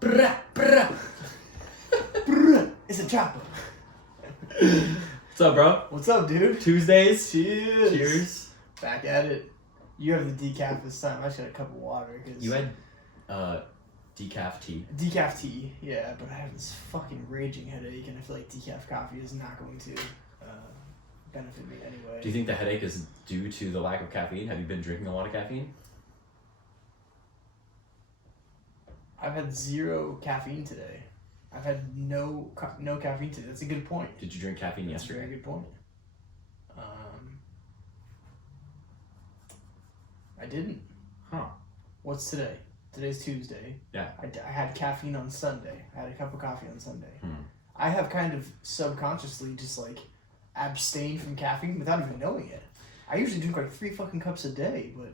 Brah, brah. Brah. It's a chopper. What's up, bro? What's up, dude? Tuesdays. Cheers. Cheers. Back at it. You have the decaf this time. I just got a cup of water. Cause You had decaf tea. decaf tea, yeah, but I have this fucking raging headache, and I feel like decaf coffee is not going to benefit me anyway. Do you think the headache is due to the lack of caffeine? Have you been drinking a lot of caffeine? I've had 0 caffeine today. I've had no caffeine today. That's a good point. Did you drink caffeine That's yesterday? a very good point. I didn't. Huh. What's today? Today's Tuesday. Yeah. I had caffeine on Sunday. I had a cup of coffee on Sunday. Hmm. I have kind of subconsciously just like abstained from caffeine without even knowing it. I usually drink like 3 fucking cups a day, but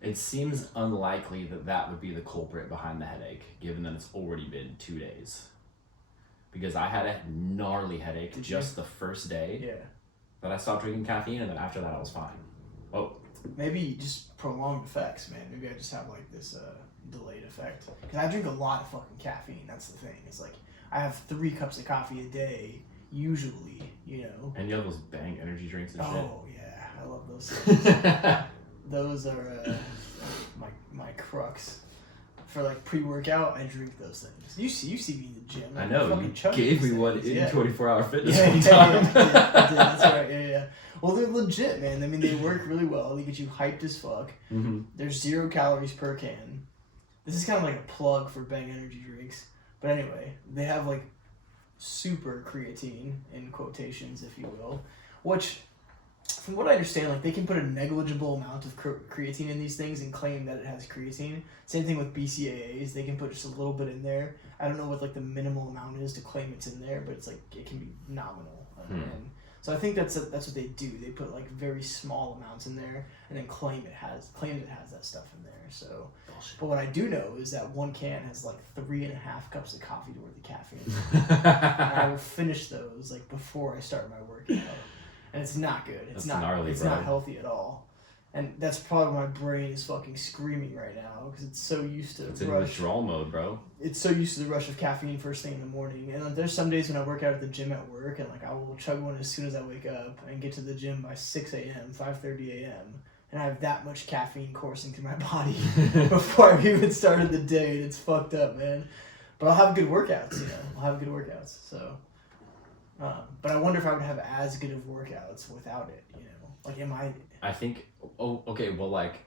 It seems unlikely that that would be the culprit behind the headache, given that it's already been 2 days. Because I had a gnarly headache just the first day yeah. that I stopped drinking caffeine, and then after that I was fine. Oh. Maybe just prolonged effects, man. Maybe I just have like this delayed effect. Because I drink a lot of fucking caffeine. That's the thing. It's like I have 3 cups of coffee a day, usually, you know. And you have those Bang energy drinks and shit. Oh, yeah. I love those things. Those are my crux. For like pre-workout, I drink those things. You see me in the gym. I know, fucking you chug gave these me one things. in Yeah. 24-hour fitness Yeah, one yeah, time. I did. That's right. Yeah. Well, they're legit, man. I mean, they work really well. They get you hyped as fuck. Mm-hmm. There's 0 calories per can. This is kind of like a plug for Bang energy drinks. But anyway, they have like super creatine, in quotations, if you will, which, from what I understand, like they can put a negligible amount of creatine in these things and claim that it has creatine. Same thing with BCAAs. They can put just a little bit in there. I don't know what like the minimal amount is to claim it's in there, but it's like it can be nominal. And so I think that's what they do. They put like very small amounts in there and then claim it has that stuff in there. So, but what I do know is that 1 can has like 3.5 cups of coffee worth of caffeine. And I will finish those like before I start my workout, and it's not good. It's That's not gnarly, it's bro. not healthy at all. And that's probably why my brain is fucking screaming right now because it's so used to It's in rush. withdrawal mode, bro. It's so used to the rush of caffeine first thing in the morning. And there's some days when I work out at the gym at work and like I will chug one as soon as I wake up and get to the gym by 6 a.m., 5:30 a.m. And I have that much caffeine coursing through my body before I've even started the day. And it's fucked up, man. But I'll have good workouts, you know. I'll have good workouts. So, but I wonder if I would have as good of workouts without it, you know. Like, am I... I think, okay, well, like,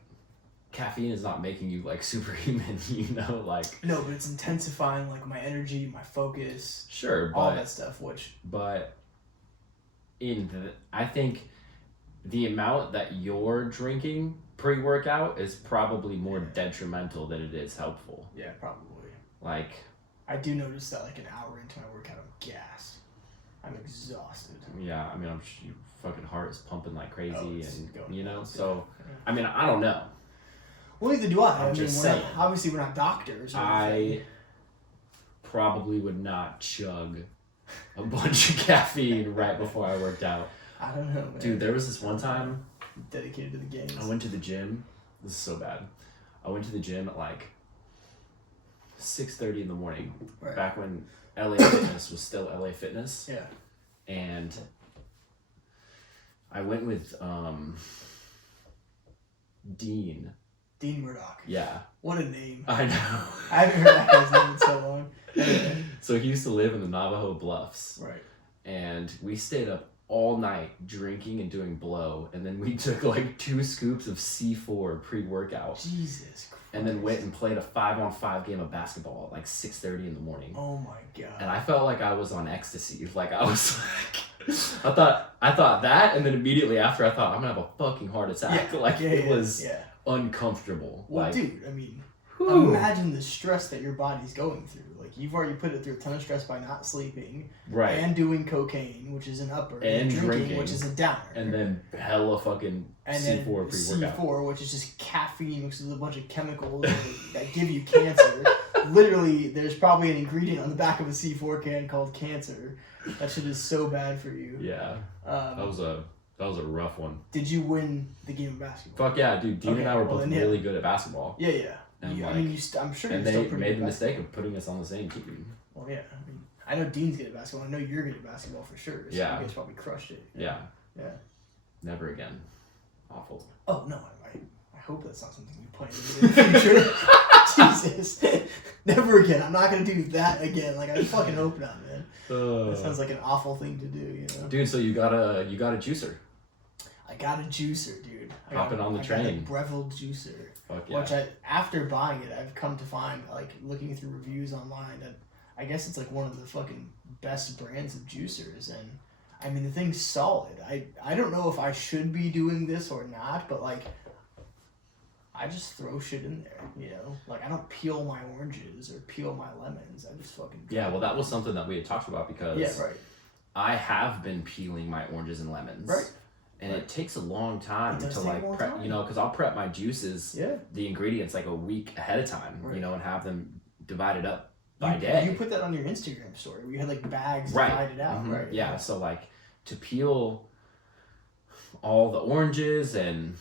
caffeine is not making you, like, superhuman, you know, like... No, but it's intensifying, like, my energy, my focus. Sure, but... all that stuff, which... But, I think the amount that you're drinking pre-workout is probably more detrimental than it is helpful. Yeah, probably. Like... I do notice that, like, an hour into my workout, I'm gassed. I'm exhausted. Yeah, I mean, I'm sure your fucking heart is pumping like crazy, it's and going you know. nuts, So, yeah. I mean, I don't know. Well, neither do I. I'm I mean, just we're not, saying. obviously, we're not doctors. Or anything. I probably would not chug a bunch of caffeine right before I worked out. I don't know, man. Dude, there was this one time Dedicated to the games. I went to the gym. This is so bad. I went to the gym at like 6:30 in the morning, Right. back when LA Fitness was still LA Fitness. Yeah. And I went with Dean. Dean Murdoch. Yeah. What a name. I know. I haven't heard that guy's name in so long. Anyway. So he used to live in the Navajo Bluffs. Right. And we stayed up all night drinking and doing blow. And then we took like 2 scoops of C4 pre-workout. Jesus Christ. And then went and played a 5-on-5 game of basketball at like 6:30 in the morning. Oh my god. And I felt like I was on ecstasy. Like I was like, I thought that, and then immediately after I thought I'm gonna have a fucking heart attack. It was uncomfortable. Well, like, dude, I mean, whew. imagine the stress that your body's going through. Like, you've already put it through a ton of stress by not sleeping, right, and doing cocaine, which is an upper, and drinking, which is a downer, and then hella fucking and C4 then pre-workout. C4, which is just caffeine mixed with a bunch of chemicals that give you cancer. Literally, there's probably an ingredient on the back of a C4 can called cancer. That shit is so bad for you. Yeah, that was a rough one. Did you win the game of basketball? Fuck yeah, dude. Dean and I were both then, really good at basketball. Yeah. And yeah, like, I mean, I'm sure and you're still they pretty made good the at mistake basketball. of putting us on the same team. Well, yeah. I mean, I know Dean's good at basketball. I know you're good at basketball for sure. So Yeah. You guys probably crushed it. Yeah. Yeah. Never again. Awful. Oh, no. I hope that's not something you plan to do in the future. Jesus. Never again. I'm not going to do that again. Like, I fucking hope not, man. That sounds like an awful thing to do, you know? Dude, so you got a juicer. I got a juicer, dude. Hopping on the train. I got a Breville juicer. Fuck yeah. Which after buying it, I've come to find, like, looking through reviews online, that I guess it's, like, one of the fucking best brands of juicers. And, I mean, the thing's solid. I don't know if I should be doing this or not, but, like, I just throw shit in there, you know? Like, I don't peel my oranges or peel my lemons. I just fucking... Yeah, well, that was something that we had talked about because... Yeah, right. I have been peeling my oranges and lemons. Right. And it takes a long time It does to take a like long prep, time. you know, because I'll prep my juices, Yeah. the ingredients like a week ahead of time, Right. you know, and have them divided up by day. You put that on your Instagram story where you had like bags Right. divided out, Mhm. right? Yeah, so like to peel all the oranges and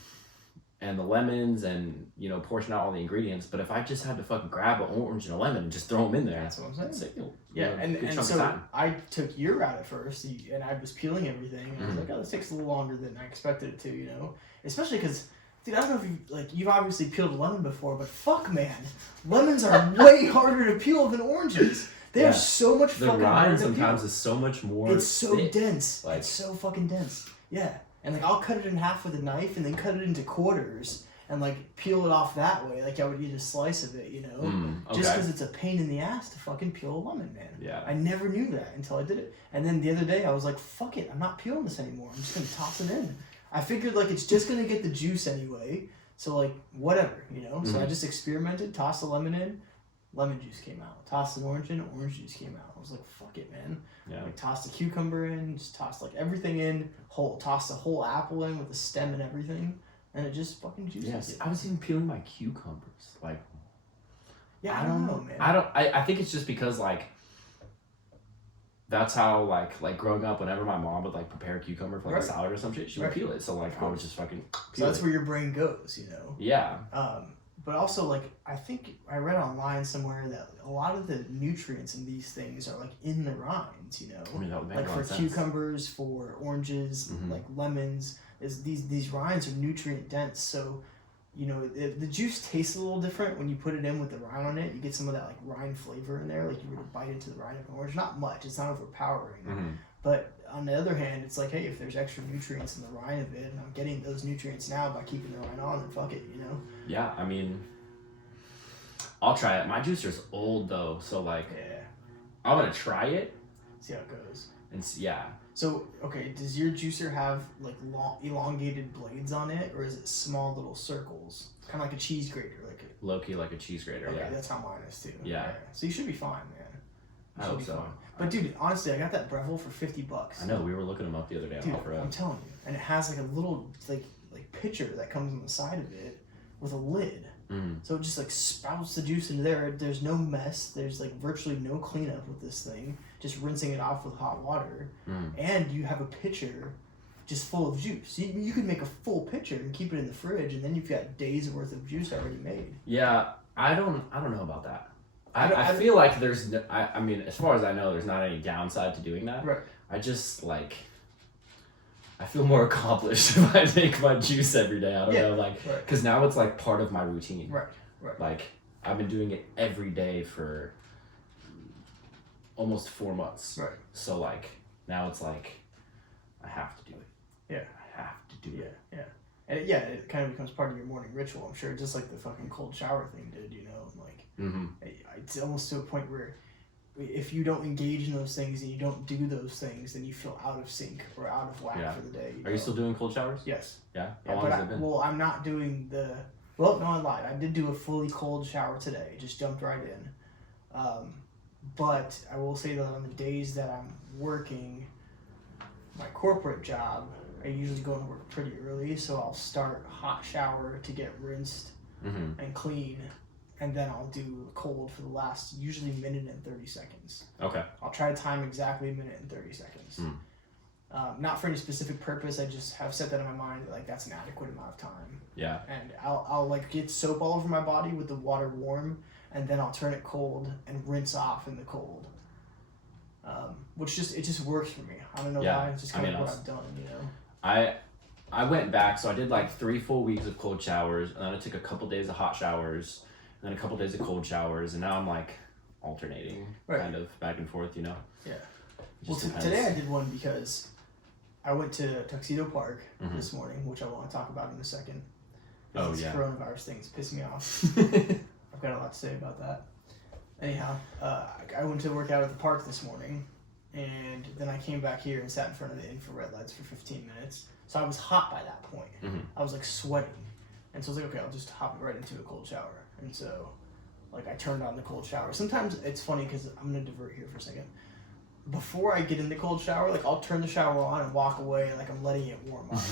the lemons and, you know, portion out all the ingredients, but if I just had to fucking grab an orange and a lemon and just throw them in there, That's what I'm saying. it's like, you know, Yeah, a and good chunk of so time. I took your route at first, and I was peeling everything, and I was like, oh, this takes a little longer than I expected it to, you know? Especially because, dude, I don't know if you've obviously peeled a lemon before, but fuck, man, lemons are way harder to peel than oranges. They are so much The fucking harder rind to sometimes peel. is so much more It's so thick. dense. Like- It's so fucking dense. Yeah. And like I'll cut it in half with a knife and then cut it into quarters and like peel it off that way. Like I would eat a slice of it, you know? Okay. Just because it's a pain in the ass to fucking peel a lemon, man. Yeah. I never knew that until I did it. And then the other day I was like, fuck it, I'm not peeling this anymore. I'm just gonna toss it in. I figured like it's just gonna get the juice anyway. So like whatever, you know? So I just experimented, tossed the lemon in, lemon juice came out. Tossed an orange in, orange juice came out. I was like, fuck it, man. Yeah. Like tossed the cucumber in, just tossed like everything in, tossed the whole apple in with the stem and everything, and it just fucking juices Yes, it. I was even peeling my cucumbers. Like, Yeah, I don't know, man. I think it's just because like that's how like growing up, whenever my mom would like prepare a cucumber for like a salad or some shit, she would peel it. So like I would just fucking peel So that's it. where your brain goes, you know. Yeah. But also like I think I read online somewhere that a lot of the nutrients in these things are like in the rinds, you know. I mean, that would make Like a lot for of sense. cucumbers, for oranges, like lemons, these rinds are nutrient dense. So, you know, the juice tastes a little different when you put it in with the rind on it. You get some of that like rind flavor in there, like you were to bite into the rind of an orange. Not much. It's not overpowering. But on the other hand, it's like, hey, if there's extra nutrients in the rind of it, and I'm getting those nutrients now by keeping the rind on, then fuck it, you know. Yeah, I mean, I'll try it. My juicer's old though, so like, Yeah. I'm gonna try it See how it goes. and yeah. So, okay, does your juicer have like long, elongated blades on it, or is it small little circles? Kind of like a cheese grater, like a, Low key like a cheese grater. okay, Yeah. that's how mine is too. Yeah. So you should be fine, man. You I should hope be so. fine. But dude, honestly, I got that Breville for $50. I know, we were looking them up the other day on Dude, Off-Road. I'm telling you, and it has like a little like pitcher that comes on the side of it with a lid. So it just like spouts the juice into there. There's no mess. There's like virtually no cleanup with this thing. Just rinsing it off with hot water, and you have a pitcher just full of juice. You could make a full pitcher and keep it in the fridge, and then you've got days worth of juice already made. Yeah, I don't know about that. I I feel like there's no, I mean, as far as I know, there's not any downside to doing that. Right. I just like, I feel more accomplished if I make my juice every day. I don't know, like, because now it's like part of my routine. Right. Like, I've been doing it every day for almost 4 months. Right. So like, now it's like, I have to do it. Yeah. I have to do it. Yeah. And it kind of becomes part of your morning ritual. I'm sure, just like the fucking cold shower thing did. You know, like it's almost to a point where if you don't engage in those things and you don't do those things, then you feel out of sync or out of whack for the day. Are you still doing cold showers? Yes. Yeah? How long has it been? Well, I'm not doing well, no, I lied. I did do a fully cold shower today. Just jumped right in. But I will say that on the days that I'm working my corporate job, I usually go to work pretty early, so I'll start hot shower to get rinsed and clean, and then I'll do cold for the last usually minute and 30 seconds. Okay. I'll try to time exactly a minute and 30 seconds. Not for any specific purpose. I just have set that in my mind that, like, that's an adequate amount of time. Yeah. And I'll like get soap all over my body with the water warm, and then I'll turn it cold and rinse off in the cold. Which just works for me. I don't know why. It's just kind of what I've done, you know. I went back, so I did like 3 full weeks of cold showers, and then I took a couple days of hot showers, and then a couple days of cold showers, and now I'm like alternating, kind of back and forth, you know. Yeah. Well, today I did one because I went to Tuxedo Park this morning, which I want to talk about in a second. Oh, yeah. Coronavirus thing's pissing me off. I've got a lot to say about that. Anyhow, I went to work out at the park this morning, and then I came back here and sat in front of the infrared lights for 15 minutes. So I was hot by that point. I was like sweating. And so I was like, okay, I'll just hop right into a cold shower. And so, like, I turned on the cold shower. Sometimes it's funny because I'm going to divert here for a second. Before I get in the cold shower, like, I'll turn the shower on and walk away like I'm letting it warm up.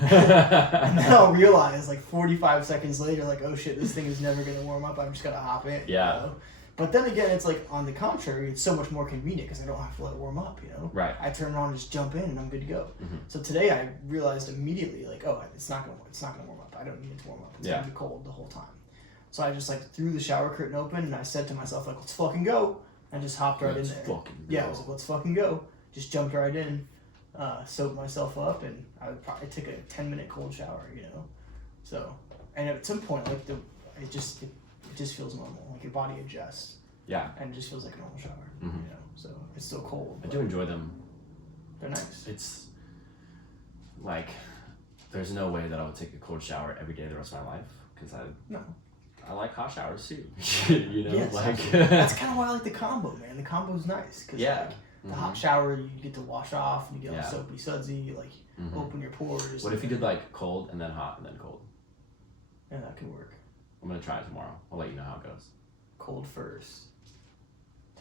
And then I'll realize, like, 45 seconds later, like, oh shit, this thing is never going to warm up. I've just got to hop in. Yeah. You know? But then again, it's like, on the contrary, it's so much more convenient because I don't have to let it warm up, you know? Right. I turn it on and just jump in and I'm good to go. So today I realized immediately, like, oh, it's not gonna warm up. I don't need it to warm up. It's gonna be cold the whole time. So I just, like, threw the shower curtain open and I said to myself, like, let's fucking go. And just hopped right in there. Yeah, I was like, let's fucking go. Just jumped right in, soaked myself up, and I took a 10-minute cold shower, you know? So, and at some point, like, it just feels normal. Like, your body adjusts. Yeah. And it just feels like a normal shower, you know? So, it's still cold. I do enjoy them. They're nice. It's, like, there's no way that I would take a cold shower every day the rest of my life, because I like hot showers too. You know, yes, like that's kind of why I like the combo, man. The combo's nice because like the hot shower, you get to wash off, and you get all soapy, sudsy, like open your pores. What if you did like cold and then hot and then cold? Yeah, that could work. I'm gonna try it tomorrow. I'll let you know how it goes. Cold first,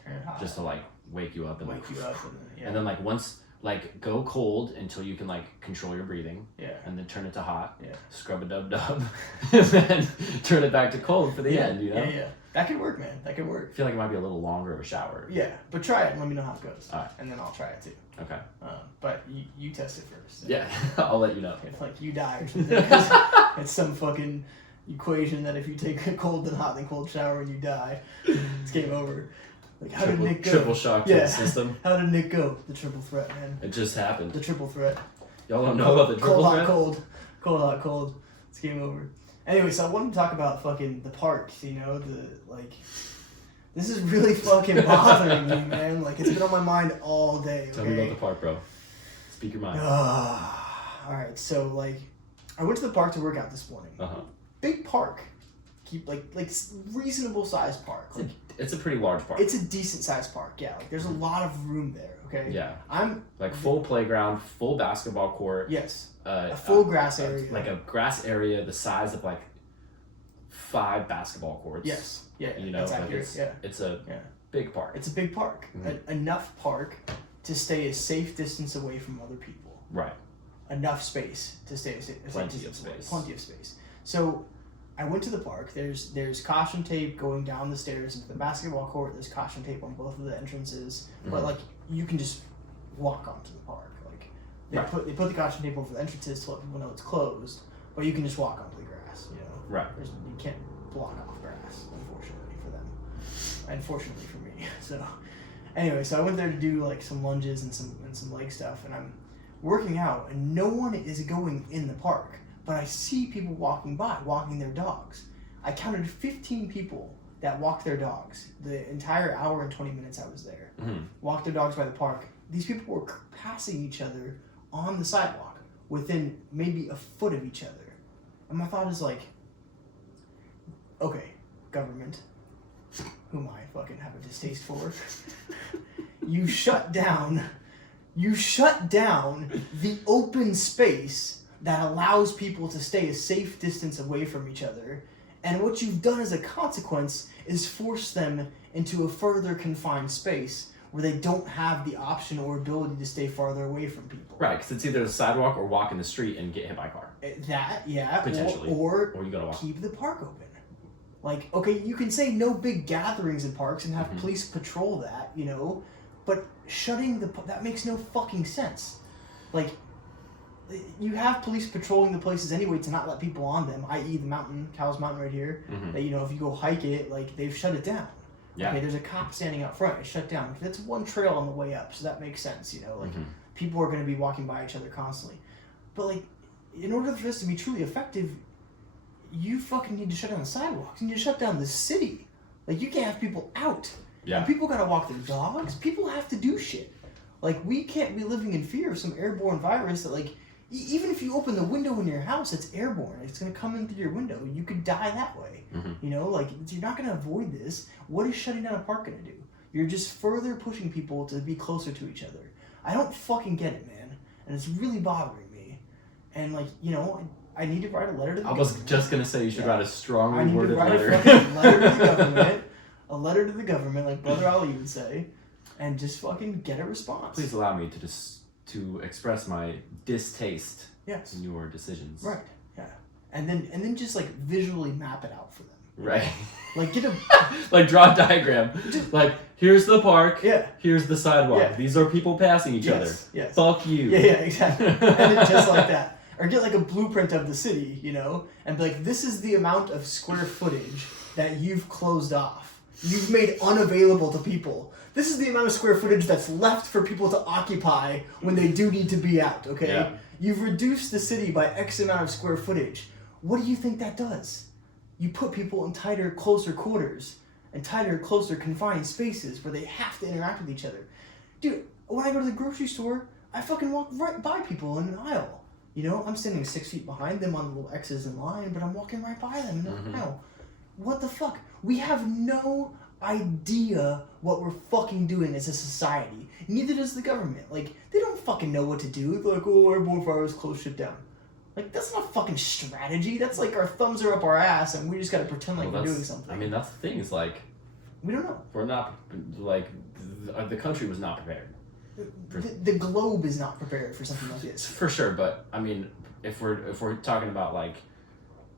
turn it hot. Just to like wake you up and and then like once. Like, go cold until you can, like, control your breathing. Yeah. And then turn it to hot. Yeah. Scrub a dub-dub. And then turn it back to cold for the end, you know? Yeah. That could work, man. That could work. I feel like it might be a little longer of a shower. Yeah. But try it and let me know how it goes. All right. And then I'll try it, too. Okay. But you test it first. So. Yeah. I'll let you know. If, like, you die or something. It's some fucking equation that if you take a cold then hot then cold shower and you die, it's game over. Like, how did Nick go? Triple shock to the system. How did Nick go? The triple threat, man. It just happened. The triple threat. Y'all don't know about the triple threat? Cold, hot, cold. It's game over. Anyway, so I wanted to talk about fucking the parks, you know, this is really fucking bothering me, man. Like, it's been on my mind all day, okay? Tell me about the park, bro. Speak your mind. Alright, so, like, I went to the park to work out this morning. Big park. Like reasonable sized park. Like, it's a pretty large park. It's a decent sized park, yeah. Like, there's a lot of room there, okay? Yeah. I'm like full playground, full basketball court. Yes. A full grass area. Like a grass area the size of like 5 basketball courts. Yes. Yeah. You know, that's like accurate. it's a big park. It's a big park. Enough park to stay a safe distance away from other people. Right. Enough space to stay a safe Plenty of space. Plenty of space. So I went to the park. There's caution tape going down the stairs into the basketball court. There's caution tape on both of the entrances. But like, you can just walk onto the park. Like, they put the caution tape over the entrances to let people know it's closed. But you can just walk onto the grass. You know. Right. You can't block off grass, unfortunately for them. Unfortunately for me. So anyway, so I went there to do like some lunges and some leg stuff, and I'm working out, and no one is going in the park. But I see people walking by, walking their dogs. I counted 15 people that walked their dogs the entire hour and 20 minutes I was there. Walked their dogs by the park. These people were passing each other on the sidewalk within maybe a foot of each other. And my thought is like, okay, government, whom I fucking have a distaste for, you shut down the open space that allows people to stay a safe distance away from each other, and what you've done as a consequence is force them into a further confined space where they don't have the option or ability to stay farther away from people. Right, because it's either the sidewalk or walk in the street and get hit by a car. That, yeah. Potentially. Or you gotta walk. Keep the park open. Like, okay, you can say no big gatherings in parks and have police patrol that, you know, but shutting that makes no fucking sense. like, you have police patrolling the places anyway to not let people on them, i.e. the mountain, Cowles Mountain right here, that, you know, if you go hike it, like, they've shut it down. Yeah. Okay, there's a cop standing up front, it's shut down. That's one trail on the way up, so that makes sense, you know, like, people are going to be walking by each other constantly. But, like, in order for this to be truly effective, you fucking need to shut down the sidewalks. You need to shut down the city. Like, you can't have people out. Yeah. And people gotta walk their dogs. People have to do shit. Like, we can't be living in fear of some airborne virus that, like, even if you open the window in your house, it's airborne. It's gonna come in through your window. You could die that way. You know, like, you're not gonna avoid this. What is shutting down a park gonna do? You're just further pushing people to be closer to each other. I don't fucking get it, man. And it's really bothering me. And, like, you know, I need to write a letter to the government. I was just gonna say you should write a strongly worded letter. I need to write a fucking letter to the government. A letter to the government, like Brother Ali would say, and just fucking get a response. Please allow me to express my distaste Yes. in your decisions. Right. Yeah. And then just like visually map it out for them. Right. Like get a like draw a diagram. Like here's the park. Yeah. Here's the sidewalk. Yeah. These are people passing each other. Yes. Fuck you. Yeah, exactly. And then just like that. Or get like a blueprint of the city, you know, and be like, this is the amount of square footage that you've closed off. You've made unavailable to people. This is the amount of square footage that's left for people to occupy when they do need to be out, okay? Yeah. You've reduced the city by X amount of square footage. What do you think that does? You put people in tighter, closer quarters and tighter, closer, confined spaces where they have to interact with each other. Dude, when I go to the grocery store, I fucking walk right by people in an aisle. You know, I'm standing 6 feet behind them on the little X's in line, but I'm walking right by them in the aisle. What the fuck? We have no idea what we're fucking doing as a society. Neither does the government. Like, they don't fucking know what to do. They're like, oh, airborne virus, close shit down. Like, that's not fucking strategy. That's like our thumbs are up our ass and we just gotta pretend like we're doing something. I mean, that's the thing, is like, we don't know. we're not, like, the country was not prepared. The globe is not prepared for something like this. For sure, but I mean, if we're talking about like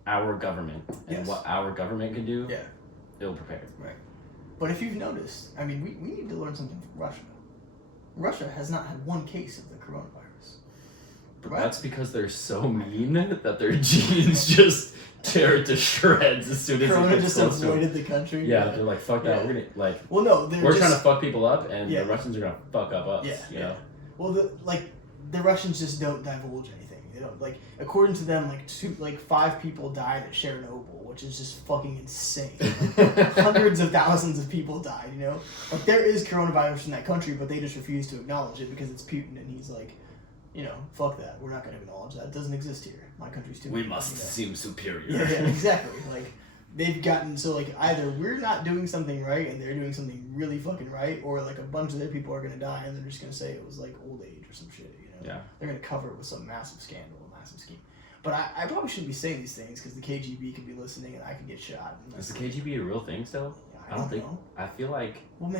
our government and what our government can do, ill prepared. Right. But if you've noticed, I mean, we need to learn something from Russia. Russia has not had one case of the coronavirus. But Right? that's because they're so mean that their genes just tear it to shreds as soon as Corona it gets just close to them. avoided the country. Yeah, they're like, fuck that. We're gonna like. Well, no, we're trying to fuck people up, and the Russians are gonna fuck up us. Yeah, you know. Well, the Russians just don't divulge anything. They don't, like, according to them, like 5 people died at Chernobyl, which is just fucking insane. Like, hundreds of thousands of people died. You know, like there is coronavirus in that country, but they just refuse to acknowledge it because it's Putin, and he's like, you know, fuck that. We're not going to acknowledge that. It doesn't exist here. My country's too. We must seem superior. Yeah, exactly. Like, they've gotten so, like, either we're not doing something right and they're doing something really fucking right, or like a bunch of their people are gonna die and they're just gonna say it was like old age or some shit. You know? Yeah. They're gonna cover it with some massive scandal, a massive scheme. But I probably shouldn't be saying these things because the KGB could be listening and I could get shot. Is the KGB a real thing still? I don't think. know. I feel like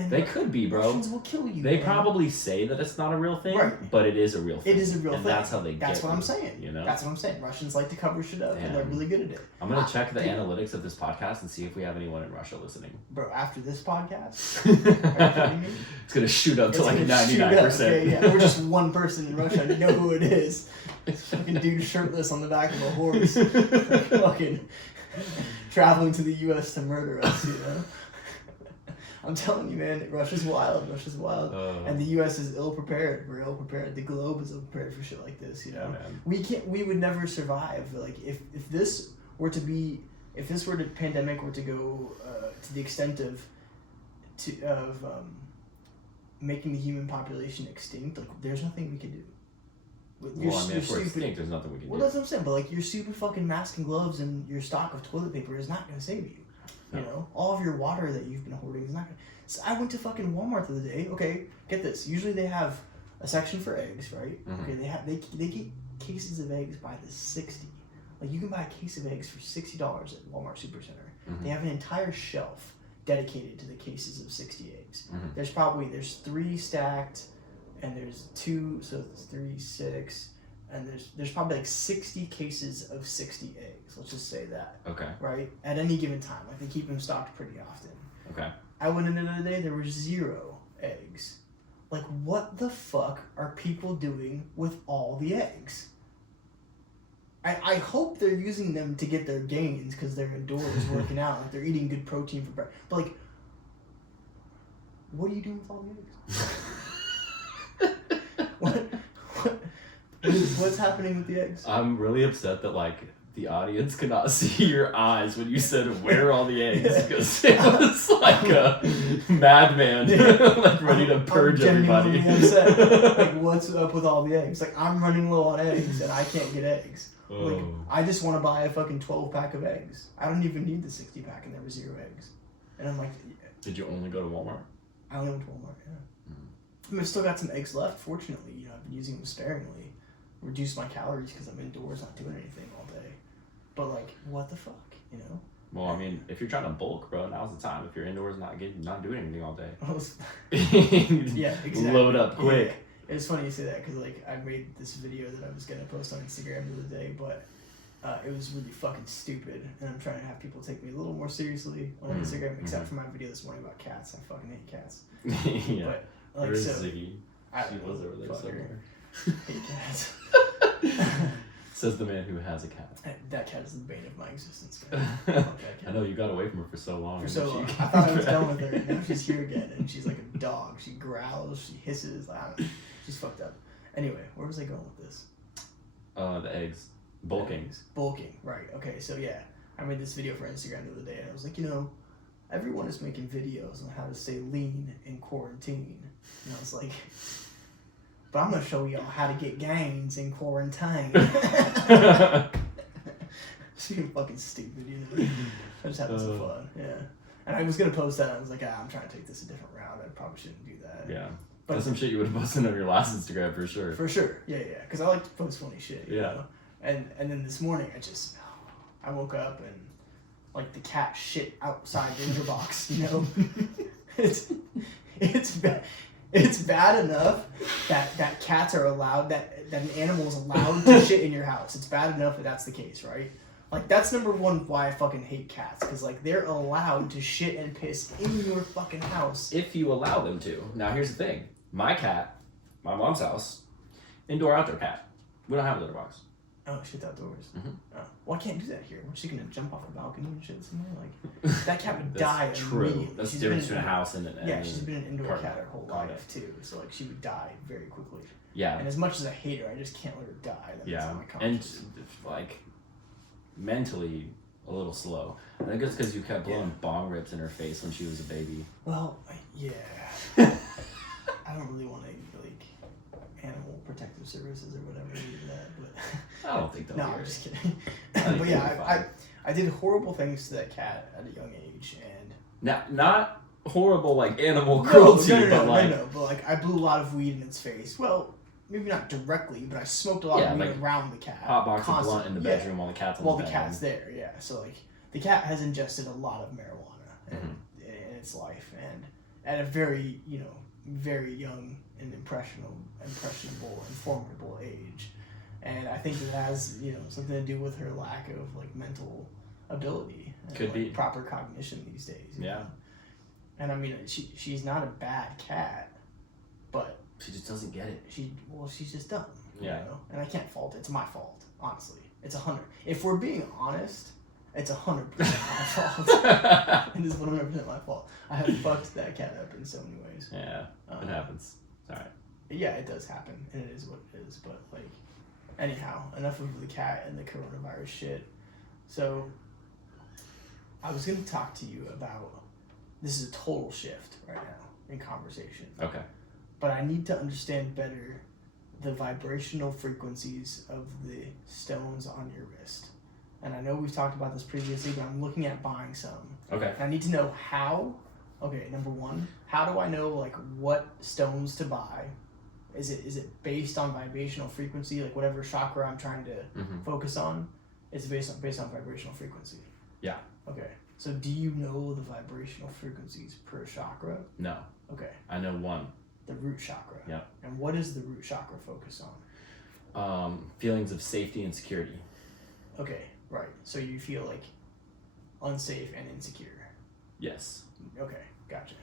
they could be, bro. Russians will kill you. They man. probably say that it's not a real thing, Right. but it is a real thing. It is a real and thing. That's how they. That's get what I'm you, saying. You know. That's what I'm saying. Russians like to cover shit up, and they're really good at it. I'm gonna check the analytics of this podcast and see if we have anyone in Russia listening. Bro, after this podcast, are you kidding me? It's gonna shoot up to It's like gonna shoot up. 99%. Okay, yeah, we're just one person in Russia. You know who it is. This fucking dude shirtless on the back of a horse, fucking traveling to the U.S. to murder us. You know. I'm telling you, man, Russia's wild. Russia's wild, and the U.S. is ill prepared. We're ill prepared. The globe is ill prepared for shit like this. You know, we can't. We would never survive. Like if this were to be, if this were to pandemic were to go to the extent of making the human population extinct, like there's nothing we can do. Well, I mean, if we're extinct, there's nothing we can do. Well, that's what I'm saying. But like your stupid fucking mask and gloves and your stock of toilet paper is not going to save you. You know, all of your water that you've been hoarding is not gonna... So I went to fucking Walmart the other day. Okay, get this. Usually they have a section for eggs, right? Mm-hmm. Okay, they get cases of eggs by the 60. Like you can buy a case of eggs for $60 at Walmart Supercenter. Mm-hmm. They have an entire shelf dedicated to the cases of 60 eggs. Mm-hmm. There's 3 stacked, and there's 2, so it's 3, 6. And there's probably like 60 cases of 60 eggs. Let's just say that. Okay. Right? At any given time. Like they keep them stocked pretty often. Okay. I went in the other day, there were 0 eggs. Like, what the fuck are people doing with all the eggs? I hope they're using them to get their gains because they're indoors working out. Like, they're eating good protein for breakfast. But, like, what are you doing with all the eggs? What's happening with the eggs? I'm really upset that, like, the audience could not see your eyes when you said, where are all the eggs? Because it was like a madman, like, ready to purge everybody. Upset. Like, what's up with all the eggs? Like, I'm running low on eggs, and I can't get eggs. Like, I just want to buy a fucking 12-pack of eggs. I don't even need the 60-pack, and there were 0 eggs. And I'm like... Did you only go to Walmart? I only went to Walmart, yeah. I mean, I've still got some eggs left, fortunately. You know, I've been using them sparingly. Reduce my calories because I'm indoors not doing anything all day. But, like, what the fuck, you know? Well, I mean, if you're trying to bulk, bro, now's the time. If you're indoors not doing anything all day. Yeah, exactly. Load up quick. Yeah. It's funny you say that because, like, I made this video that I was going to post on Instagram the other day, but it was really fucking stupid, and I'm trying to have people take me a little more seriously on Instagram, except for my video this morning about cats. I fucking hate cats. Yeah. But, like, Where's so... Ziggy? She was over there somewhere. Hate cats. Says the man who has a cat. That cat is the bane of my existence, man. I know, you got away from her for so long. For so long. I thought I was done with her, and now she's here again, and she's like a dog. She growls, she hisses, I don't know. She's fucked up. Anyway, where was I going with this? The eggs. Bulking. Bulking, right. Okay, so yeah. I made this video for Instagram the other day, and I was like, you know, everyone is making videos on how to stay lean in quarantine. And I was like... But I'm going to show y'all how to get gains in quarantine. It's being fucking stupid, you know? I just having some fun, yeah. And I was going to post that, and I was like, I'm trying to take this a different route. I probably shouldn't do that. Yeah. But that's some shit you would have posted on your last Instagram for sure. For sure, yeah. Because I like to post funny shit, you know? And then this morning, I woke up, and, like, the cat shit outside the litter box, you know? It's bad. It's bad enough that cats are allowed, that an animal is allowed to shit in your house. It's bad enough that that's the case, right? Like, that's number one why I fucking hate cats. Because, like, they're allowed to shit and piss in your fucking house. If you allow them to. Now, here's the thing. My cat, my mom's house, indoor-outdoor cat. We don't have a litter box. Oh, shit's outdoors. Mm-hmm. Oh. Well, I can't do that here. What's she gonna jump off a balcony and shit somewhere? Like, that cat would die immediately. That's the difference between a house and yeah, she's been an indoor condo. cat her whole life too. So like, she would die very quickly. Yeah. And as much as I hate her, I just can't let her die. Yeah. And like, mentally a little slow. I think it's because you kept blowing bong rips in her face when she was a baby. Well, yeah. I don't really want to like animal protective services or whatever do that, but I don't think they'll. No, I'm just kidding. But yeah, I did horrible things to that cat at a young age, and not horrible like animal cruelty, but like I blew a lot of weed in its face. Well, maybe not directly, but I smoked a lot of weed around the cat. Hot box of blunt in the bedroom while the cat's in the bedroom. While the cat's there, yeah. So like the cat has ingested a lot of marijuana in its life, and at a very very young and impressionable and formidable age. And I think it has, something to do with her lack of like mental ability. And, Could be proper cognition these days. Yeah. And I mean, she's not a bad cat, but she just doesn't get it. She's just dumb. Yeah. And I can't fault it. It's my fault, honestly. It's 100. If we're being honest, it's 100% my fault. It is 100% my fault. I have fucked that cat up in so many ways. Yeah. It happens. It's alright. Yeah, it does happen, and it is what it is. But like, anyhow, enough of the cat and the coronavirus shit. So, I was going to talk to you about. This is a total shift right now in conversation. Okay. But I need to understand better the vibrational frequencies of the stones on your wrist. And I know we've talked about this previously, but I'm looking at buying some. Okay. And I need to know how. Okay, number one, how do I know like what stones to buy? Is it based on vibrational frequency, like whatever chakra I'm trying to focus on? It's based on vibrational frequency. Yeah. Okay. So do you know the vibrational frequencies per chakra? No. Okay. I know one. The root chakra. Yeah. And what does the root chakra focus on? Feelings of safety and security. Okay, right. So you feel like unsafe and insecure. Yes. Okay, gotcha.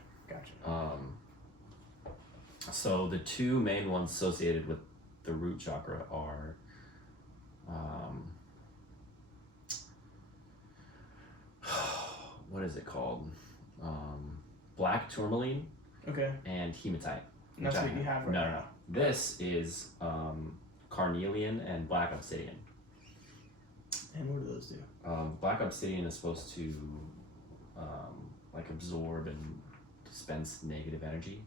So the two main ones associated with the root chakra are what is it called? Black tourmaline Okay. and hematite. And that's what you have right now. No. This is carnelian and black obsidian. And what do those do? Black obsidian is supposed to like absorb and dispense negative energy.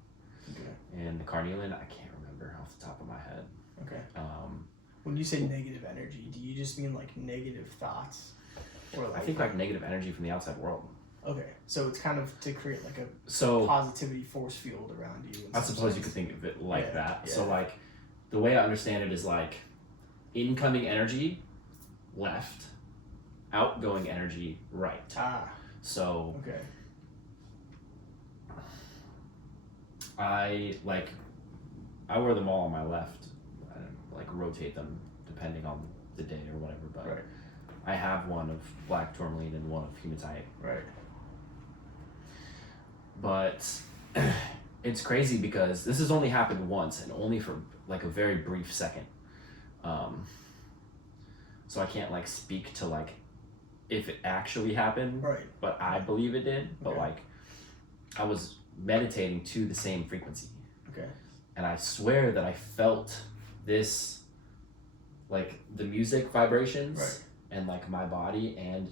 Okay. And the carnelian, I can't remember off the top of my head. Okay. When you say negative energy, do you just mean like negative thoughts? Or like, I think like negative energy from the outside world. Okay, so it's kind of to create like a So positivity force field around you. I suppose you could think of it like that. Yeah. So like the way I understand it is like incoming energy left, outgoing energy right. Ah. So Okay. I wear them all on my left. I like rotate them depending on the day or whatever, but Right. I have one of black tourmaline and one of hematite. Right. But it's crazy because this has only happened once and only for like a very brief second. So I can't like speak to like if it actually happened, Right. but I believe it did. But Okay. like I was meditating to the same frequency. Okay. And I swear that I felt this, like the music vibrations Right. and like my body and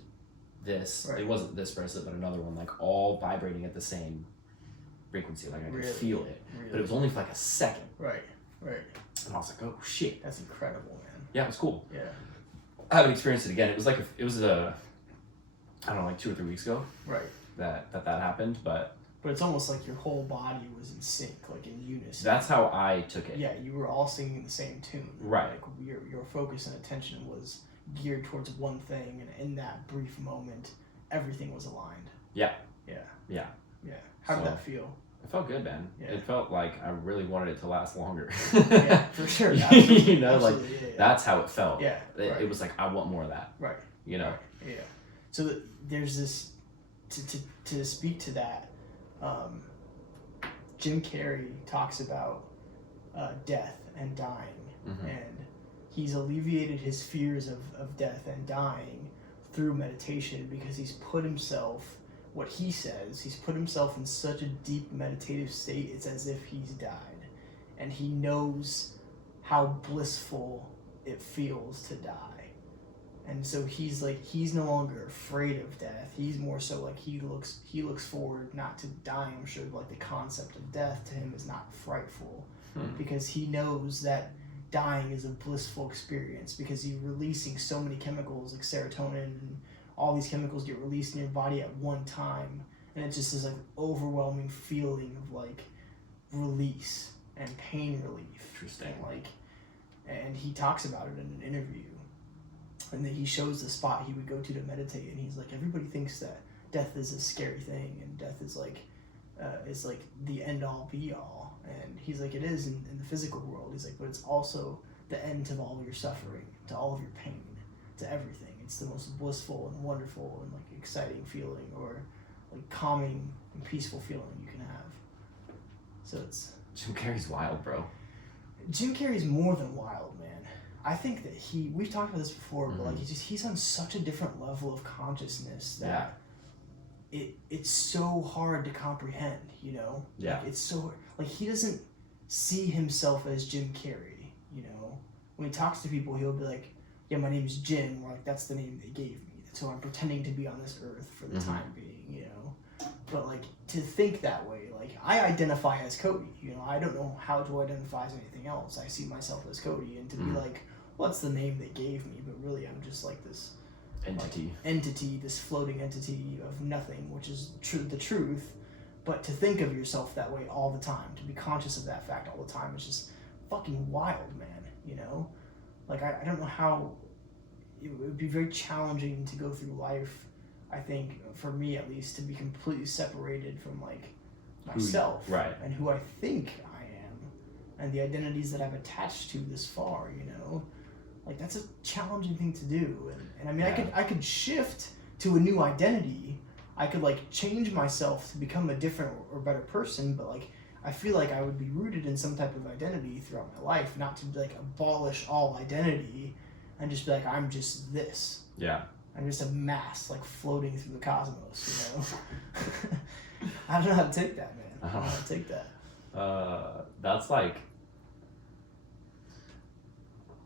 this, Right. it wasn't this bracelet, but another one, like all vibrating at the same frequency. Like I could Really? feel it, Really? but it was only for like a second. Right. Right. And I was like, oh shit. That's incredible, man. Yeah, it was cool. Yeah. I haven't experienced it again. It was like, it was I don't know, like 2 or 3 weeks ago Right. that happened, but But it's almost like your whole body was in sync, like in unison. that's how I took it. Yeah, you were all singing the same tune. Right. Like your focus and attention was geared towards one thing, and in that brief moment, everything was aligned. Yeah. Yeah. Yeah. Yeah. How did So- that feel? It felt good, man. Yeah. It felt like I really wanted it to last longer. Yeah, for sure. You Absolutely. know, like Absolutely, yeah. that's how it felt. Yeah. It, Right. it was like I want more of that. Right. You know. Right. Yeah. So there's this to speak to that. Jim Carrey talks about death and dying, Mhm. and he's alleviated his fears of death and dying through meditation because he's put himself, what he says, he's put himself in such a deep meditative state, it's as if he's died. And he knows how blissful it feels to die. And so he's no longer afraid of death. He's more so like he looks forward not to dying. I'm sure like the concept of death to him is not frightful because he knows that dying is a blissful experience because you're releasing so many chemicals like serotonin and all these chemicals get released in your body at one time, and it's just this like overwhelming feeling of like release and pain relief. Interesting. And he talks about it in an interview. And then he shows the spot he would go to meditate, and he's like, everybody thinks that death is a scary thing, and death is like the end all be all. And he's like, it is in the physical world. He's like, but it's also the end to all of your suffering, to all of your pain, to everything. It's the most blissful and wonderful and like exciting feeling, or like calming and peaceful feeling you can have. So it's Jim Carrey's wild, bro. Jim Carrey's more than wild, man. I think that we've talked about this before, but like he's on such a different level of consciousness that it's so hard to comprehend, you know? Yeah. Like, it's so like he doesn't see himself as Jim Carrey, you know? When he talks to people, he'll be like, yeah, my name's Jim, or like that's the name they gave me. So I'm pretending to be on this earth for the time being, you know? But like to think that way, like I identify as Kody, you know, I don't know how to identify as anything else. I see myself as Kody, and to be like, what's the name they gave me? But really I'm just like this entity, this floating entity of nothing, which is the truth. But to think of yourself that way all the time, to be conscious of that fact all the time, is just fucking wild, man, you know? Like I don't know how it would be very challenging to go through life, I think, for me at least, to be completely separated from like myself and who I think I am and the identities that I've attached to this far, you know? Like that's a challenging thing to do. And I mean I could shift to a new identity. I could like change myself to become a different or better person, but like I feel like I would be rooted in some type of identity throughout my life, not to like abolish all identity and just be like, I'm just this. Yeah. I'm just a mass like floating through the cosmos, you know? I don't know how to take that, man. I don't know how to take that. That's like,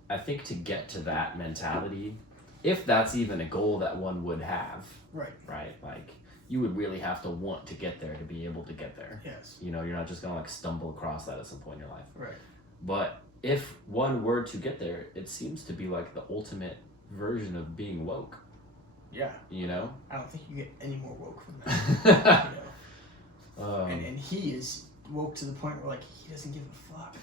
I think to get to that mentality, if that's even a goal that one would have, right? Like, you would really have to want to get there to be able to get there. Yes. You know, you're not just gonna like stumble across that at some point in your life. Right. But if one were to get there, it seems to be like the ultimate version of being woke. Yeah. You know? I don't think you get any more woke from that. You know? And he is woke to the point where like he doesn't give a fuck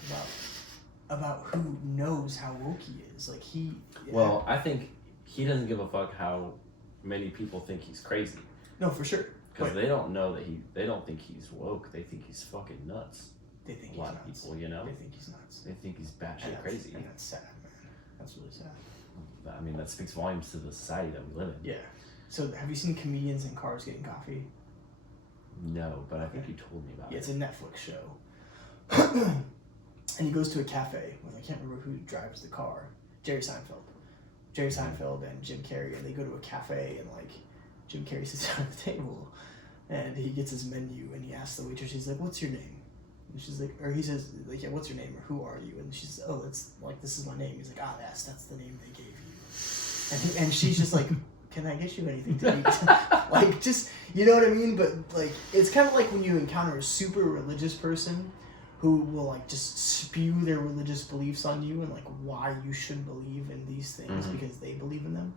about who knows how woke he is. Like he. Well, I think he doesn't give a fuck how many people think he's crazy. No, for sure. Because they don't know that they don't think he's woke. They think he's fucking nuts. They think a lot of people, you know. They think he's nuts. They think he's batshit crazy. And that's sad, man. That's really sad. I mean, that speaks volumes to the society that we live in. Yeah. So, have you seen comedians in cars getting coffee? No, but I think you told me about it. Yeah, it's a Netflix show. And he goes to a cafe with, I can't remember who drives the car. Jerry Seinfeld and Jim Carrey, and they go to a cafe, and like Jim Carrey sits down at the table, and he gets his menu, and he asks the waitress, he's like, "What's your name?" And she's like, or he says, like, "Yeah, what's your name?" or "Who are you?" And she's, "Oh, it's like, this is my name." He's like, "Ah, that's the name they gave you." And she's just like, "Can I get you anything to eat?" Like, just, you know what I mean? But like, it's kind of like when you encounter a super religious person who will like just spew their religious beliefs on you and like why you should believe in these things because they believe in them.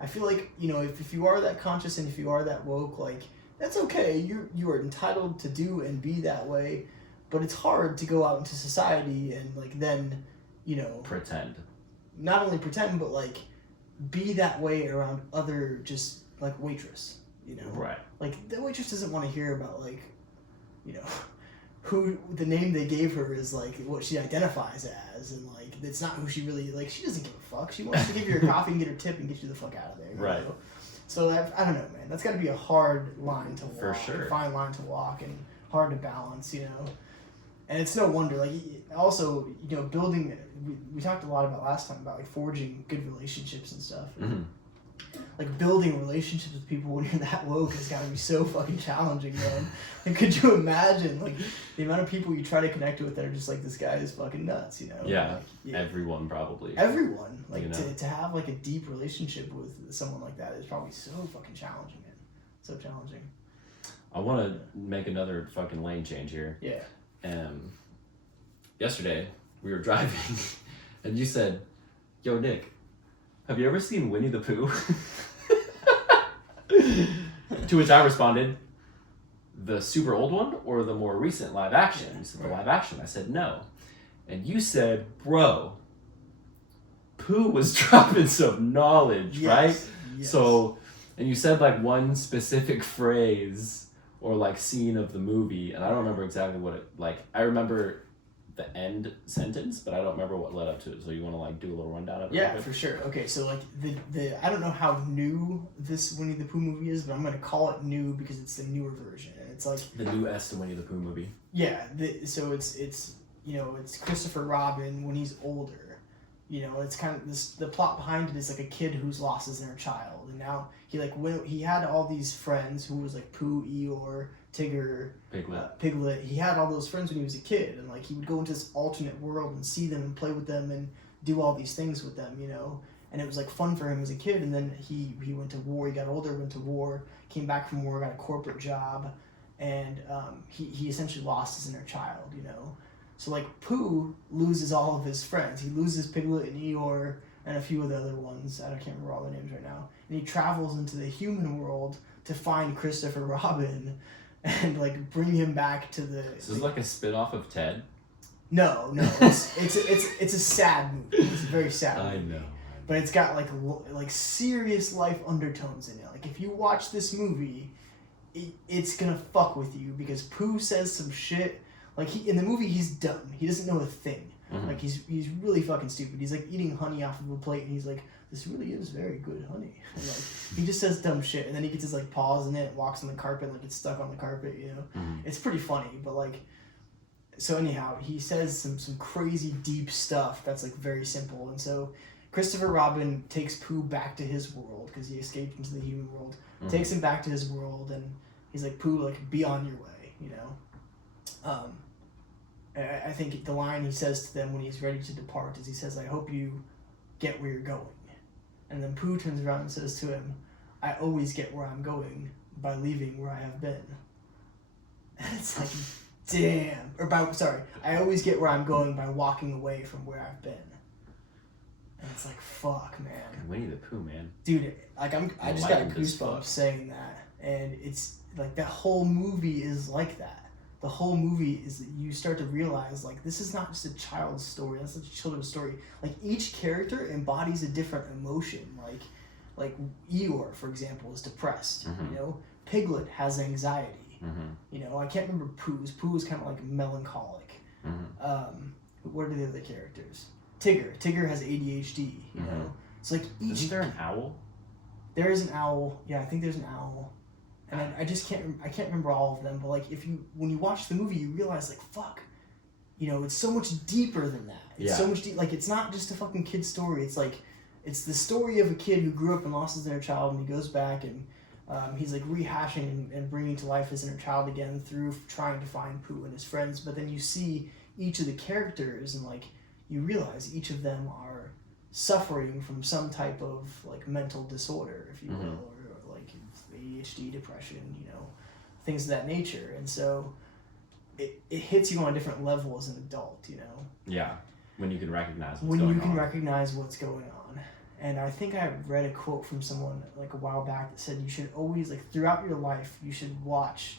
I feel like, you know, if you are that conscious and if you are that woke, like, that's okay. You are entitled to do and be that way, but it's hard to go out into society and like then, you know, pretend. Not only pretend, but like be that way around other just like waitress, you know. Right. Like the waitress doesn't want to hear about like, you know, who the name they gave her is like what she identifies as, and like it's not who she really like. She doesn't give a fuck. She wants to give you your coffee and get her tip and get you the fuck out of there. Right. Know? So I don't know, man. That's got to be a hard line to walk. For sure. A fine line to walk and hard to balance, you know. And it's no wonder. Like also, you know, building. We talked a lot about last time about like forging good relationships and stuff. Mm-hmm. Like building relationships with people when you're that woke has got to be so fucking challenging, man. And could you imagine like the amount of people you try to connect with that are just like, this guy is fucking nuts, you know? Yeah, like, yeah. Everyone probably. Everyone, like, you know? to have like a deep relationship with someone like that is probably so fucking challenging, man. So challenging. I want to make another fucking lane change here. Yeah. Yesterday we were driving, and you said, "Yo, Nick, have you ever seen Winnie the Pooh?" To which I responded, "The super old one or the more recent live action?" You said, "The live action." I said, "No." And you said, "Bro, Pooh was dropping some knowledge, right?" Yes. So, and you said like one specific phrase or like scene of the movie, and I don't remember exactly what it, like, I remember the end sentence, but I don't remember what led up to it. So you want to like do a little rundown of it? Yeah, for sure. Okay, so like the I don't know how new this Winnie the Pooh movie is, but I'm gonna call it new because it's the newer version, and it's like the newest Winnie the Pooh movie. Yeah, so it's you know, it's Christopher Robin when he's older. You know, it's kind of this. The plot behind it is like a kid who's lost his inner child, and now he had all these friends who was like Pooh, Eeyore, Tigger, Piglet. He had all those friends when he was a kid, and like he would go into this alternate world and see them and play with them and do all these things with them, you know. And it was like fun for him as a kid. And then he went to war. He got older, went to war, came back from war, got a corporate job, and he essentially lost his inner child, you know. So like Pooh loses all of his friends. He loses Piglet and Eeyore and a few of the other ones. I can't remember all their names right now. And he travels into the human world to find Christopher Robin and like bring him back to the. This is like a spin-off of Ted. No, it's a sad movie. It's a very sad movie. I know. But it's got like serious life undertones in it. Like if you watch this movie, it's gonna fuck with you because Pooh says some shit. Like in the movie, he's dumb. He doesn't know a thing. Mm-hmm. Like he's really fucking stupid. He's like eating honey off of a plate, and he's like, "This really is very good honey." And like he just says dumb shit, and then he gets his like paws in it, walks on the carpet, like it's stuck on the carpet. You know, it's pretty funny. But like, so anyhow, he says some crazy deep stuff that's like very simple, and so Christopher Robin takes Pooh back to his world because he escaped into the human world. Takes him back to his world, and he's like, Pooh, like, be on your way, you know. I think the line he says to them when he's ready to depart is he says, I hope you get where you're going. And then Pooh turns around and says to him, I always get where I'm going by leaving where I have been. And it's like, damn. I always get where I'm going by walking away from where I've been. And it's like, fuck, man. Winnie the Pooh, man. Dude, like I just got goosebumps saying that. And it's like that whole movie is like that. The whole movie is that you start to realize, like, this is not just a child's story. That's such a children's story. Like, each character embodies a different emotion. Like Eeyore, for example, is depressed. You know, Piglet has anxiety. You know, I can't remember Pooh's. Pooh is kind of like melancholic. What are the other characters? Tigger has ADHD. You know, it's like each. Isn't there an owl? There is an owl. Yeah, I think there's an owl. And I just can't remember all of them, but like when you watch the movie, you realize like, fuck, you know, it's so much deeper than that. It's so much like it's not just a fucking kid story. It's like it's the story of a kid who grew up and lost his inner child, and he goes back and he's like rehashing and bringing to life his inner child again through trying to find Pooh and his friends. But then you see each of the characters, and like you realize each of them are suffering from some type of like mental disorder, if you will, or like ADHD, depression, you know, things of that nature. And so it hits you on a different level as an adult, you know. Yeah. When you can recognize what's going on. And I think I read a quote from someone like a while back that said you should always, like, throughout your life, you should watch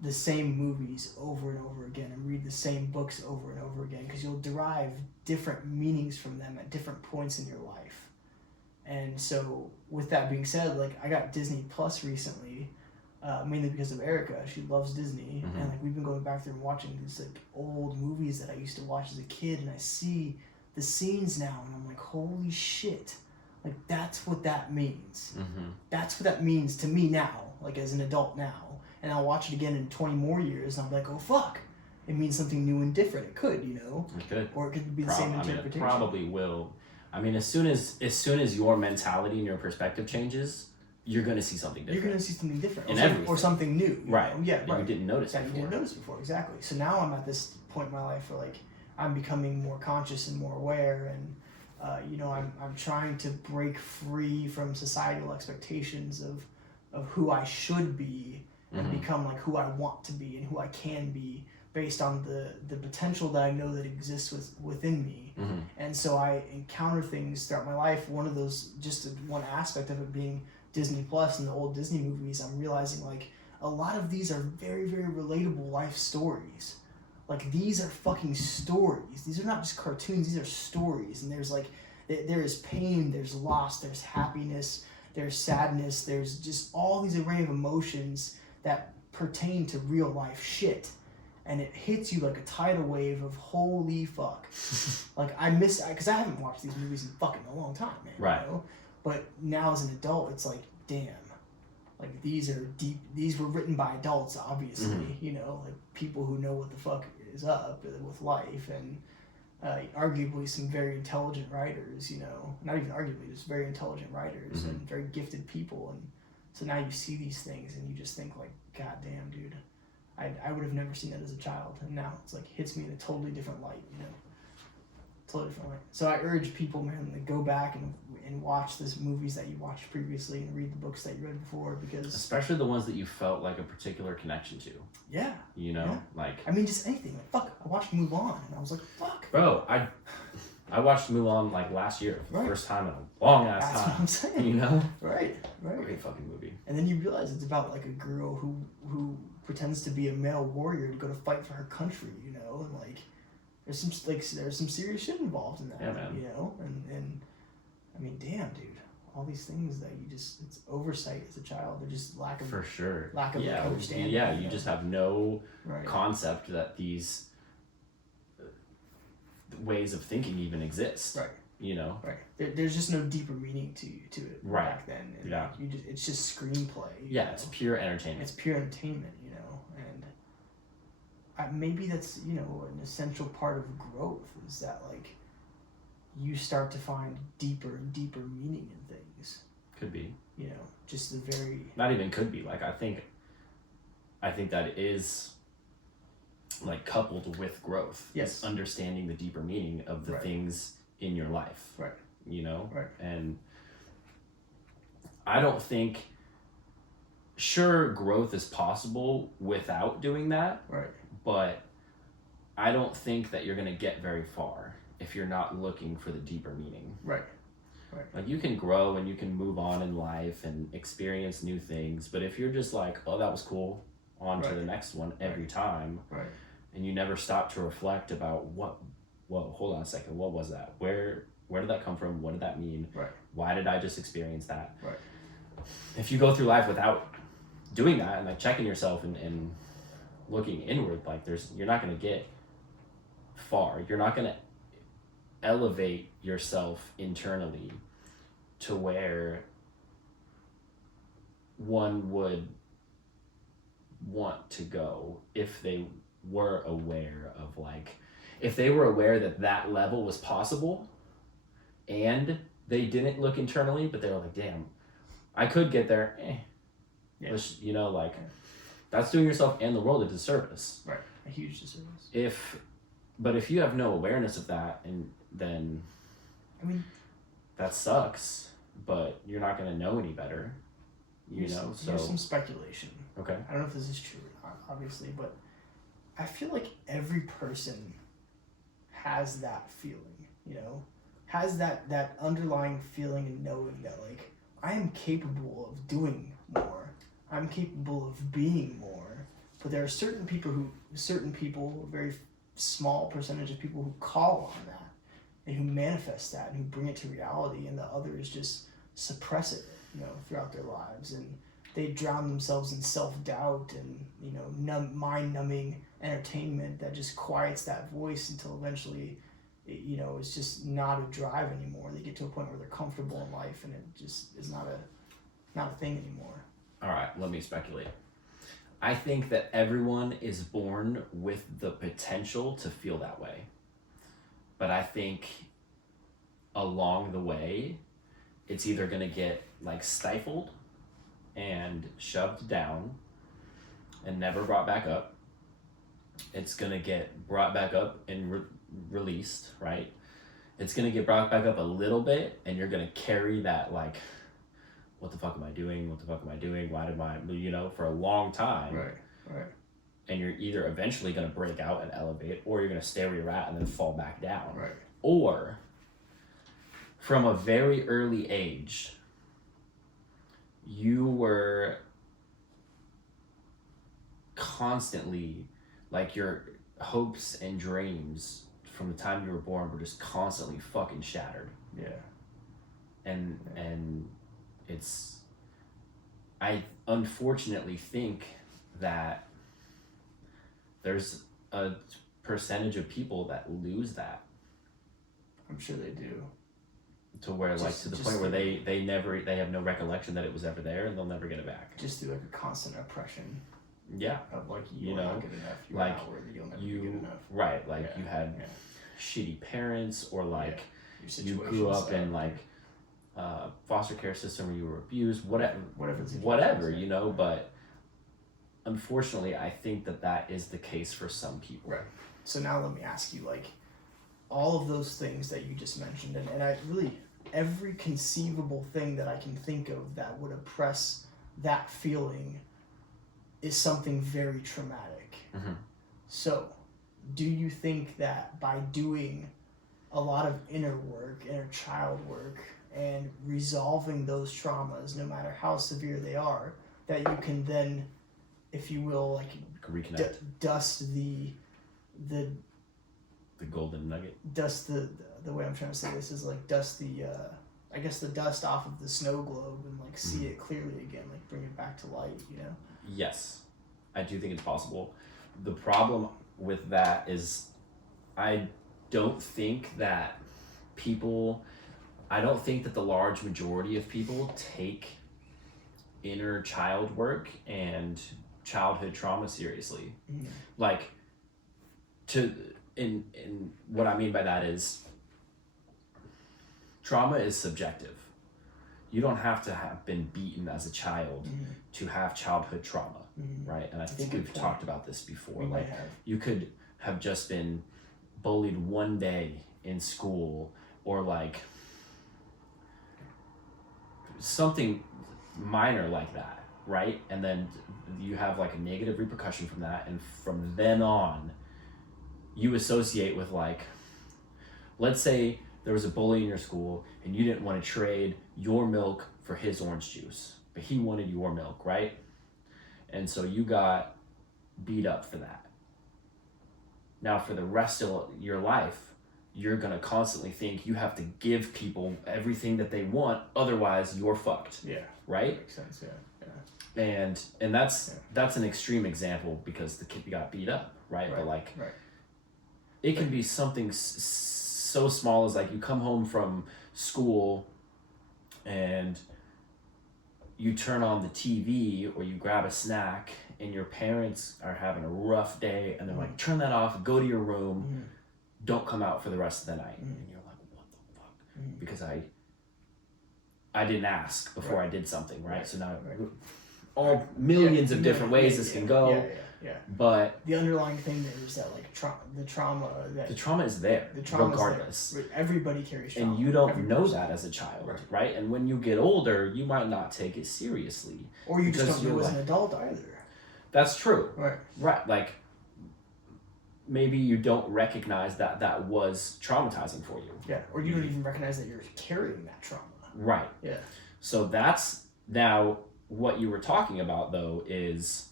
the same movies over and over again and read the same books over and over again, because you'll derive different meanings from them at different points in your life. And so with that being said, like, I got Disney Plus recently, mainly because of Erica. She loves Disney, and like we've been going back there and watching these like old movies that I used to watch as a kid, and I see the scenes now and I'm like, holy shit, like that's what that means. That's what that means to me now, like as an adult now. And I'll watch it again in 20 more years and I'll be like, oh fuck, it means something new and different. It could, you know, it could, or it could be the same interpretation. It probably will. I mean, as soon as your mentality and your perspective changes, you're going to see something different. You're going to see something different. Or something new. Right. Know? Yeah, right. You didn't notice before. You didn't notice before, exactly. So now I'm at this point in my life where, like, I'm becoming more conscious and more aware, and, you know, I'm trying to break free from societal expectations of who I should be and become, like, who I want to be and who I can be based on the potential that I know that exists within me. And so I encounter things throughout my life. One of those, just one aspect of it being Disney Plus and the old Disney movies, I'm realizing like a lot of these are very, very relatable life stories. Like, these are fucking stories. These are not just cartoons, these are stories. And there's like, there is pain, there's loss, there's happiness, there's sadness, there's just all these array of emotions that pertain to real life shit. And it hits you like a tidal wave of holy fuck. Like, because I haven't watched these movies in fucking a long time, man. Right. You know? But now as an adult, it's like, damn. Like, these are deep. These were written by adults, obviously. You know, like people who know what the fuck is up with life, and arguably some very intelligent writers. You know, not even arguably, just very intelligent writers and very gifted people. And so now you see these things, and you just think like, God damn, dude. I would have never seen that as a child, and now it's like hits me in a totally different light, you know, totally different light. So I urge people, man, to go back and watch these movies that you watched previously and read the books that you read before, because especially the ones that you felt like a particular connection to. Yeah. You know, like, I mean, just anything. Like, fuck, I watched Mulan, and I was like, fuck. Bro, I watched Mulan like last year for the first time in a long ass time. That's what I'm saying. You know? Right. Great fucking movie. And then you realize it's about like a girl who pretends to be a male warrior to go to fight for her country, you know, and like there's some serious shit involved in that. Yeah, man. You know? And I mean, damn, dude. All these things that it's oversight as a child. They're just lack of like, understanding. Yeah, you just have no concept that these ways of thinking even exist. Right. You know. Right. There's just no deeper meaning to it back then. And like, it's just screenplay. Yeah, it's pure entertainment. It's pure entertainment, you know. And maybe that's, you know, an essential part of growth, is that like you start to find deeper and deeper meaning in things. Could be. You know, just the very... Not even could be. Like, I think that is, like, coupled with growth. Yes. Understanding the deeper meaning of the things in your life. Right. You know? Right. And I don't think... Sure, growth is possible without doing that. Right. But I don't think that you're going to get very far if you're not looking for the deeper meaning. Right. Right. Like, you can grow and you can move on in life and experience new things, but if you're just like, oh, that was cool, on to the next one every time, and you never stop to reflect about hold on a second, what was that? Where did that come from? What did that mean? Right. Why did I just experience that? Right. If you go through life without doing that and like checking yourself and looking inward, like you're not going to get far. You're not going to elevate yourself internally to where one would want to go if they were aware of, like, if they were aware that that level was possible and they didn't look internally, but they were like, damn, I could get there. Which, you know, like, that's doing yourself and the world a disservice. Right. A huge disservice. But if you have no awareness of that, and then, I mean, that sucks, but you're not going to know any better, you know? So here's some speculation. Okay. I don't know if this is true or not, obviously, but I feel like every person has that feeling, you know? Has that underlying feeling and knowing that, like, I am capable of doing more. I'm capable of being more. But there are certain people, a very small percentage of people who call on that and who manifest that and who bring it to reality, and the others just suppress it, you know, throughout their lives, and they drown themselves in self-doubt and, you know, mind-numbing entertainment that just quiets that voice until eventually, you know, it's just not a drive anymore. They get to a point where they're comfortable in life and it just is not a thing anymore. All right, let me speculate. I think that everyone is born with the potential to feel that way. But I think along the way, it's either going to get, like, stifled and shoved down and never brought back up. It's going to get brought back up and released, right? It's going to get brought back up a little bit, and you're going to carry that, like, what the fuck am I doing? What the fuck am I doing? Why did you know, for a long time. Right. And you're either eventually going to break out and elevate, or you're going to stay where you're at and then fall back down. Right. Or from a very early age, you were constantly, like, your hopes and dreams from the time you were born were just constantly fucking shattered. Yeah. And I unfortunately think that there's a percentage of people that lose that. I'm sure they do. To where, like, to the point where they have no recollection that it was ever there, and they'll never get it back. Just through, like, a constant oppression. Yeah. Of, like, you know, not good enough, you're like, not worthy, you'll never be good enough. Right, like, you had shitty parents, or, like, you grew up in, like, foster care system where you were abused, whatever, you know, but unfortunately, I think that is the case for some people. Right. So now let me ask you, like, all of those things that you just mentioned, and I really, every conceivable thing that I can think of that would oppress that feeling is something very traumatic. Mm-hmm. So, do you think that by doing a lot of inner child work, and resolving those traumas, no matter how severe they are, that you can then, if you will, like, reconnect, dust the golden nugget. Dust the way I'm trying to say this is, like, dust the I guess the dust off of the snow globe and, like, see it clearly again, like, bring it back to light, you know? Yes, I do think it's possible. The problem with that is, I don't think that the large majority of people take inner child work and childhood trauma seriously. Mm. Like, in what I mean by that is trauma is subjective. You don't have to have been beaten as a child to have childhood trauma, right? And I think we've talked about this before. Like, you could have just been bullied one day in school, or like something minor like that, right? And then you have like a negative repercussion from that, and from then on you associate with, like, let's say there was a bully in your school and you didn't want to trade your milk for his orange juice, but he wanted your milk, right? And so you got beat up for that. Now for the rest of your life, you're gonna constantly think you have to give people everything that they want, otherwise you're fucked. Yeah. Right? Makes sense, yeah. And that's an extreme example because the kid got beat up, right? But like, it can be something so small as, like, you come home from school and you turn on the TV or you grab a snack and your parents are having a rough day and they're like, turn that off, go to your room, don't come out for the rest of the night. And you're like, what the fuck? Because I didn't ask before I did something, right? So now all millions of different ways this can go. Yeah. But the underlying thing there is that, like, the trauma is there, regardless. There. Everybody carries trauma. And you don't know that as a child, right? And when you get older, you might not take it seriously. Or you just don't know as an adult either. That's true. Right. Like, maybe you don't recognize that was traumatizing for you. Yeah. Or you don't even recognize that you're carrying that trauma. Right. Yeah. So that's now what you were talking about, though, is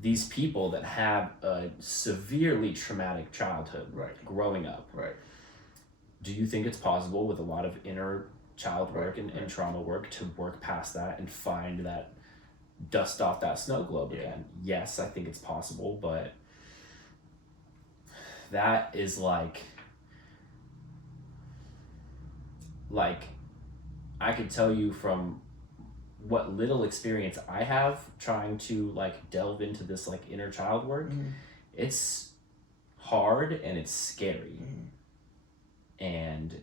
these people that have a severely traumatic childhood growing up. Right. Do you think it's possible with a lot of inner child work and trauma work to work past that and find that, dust off that snow globe again? Yes, I think it's possible, but that is like I could tell you from what little experience I have trying to, like, delve into this, like, inner child work, it's hard and it's scary. And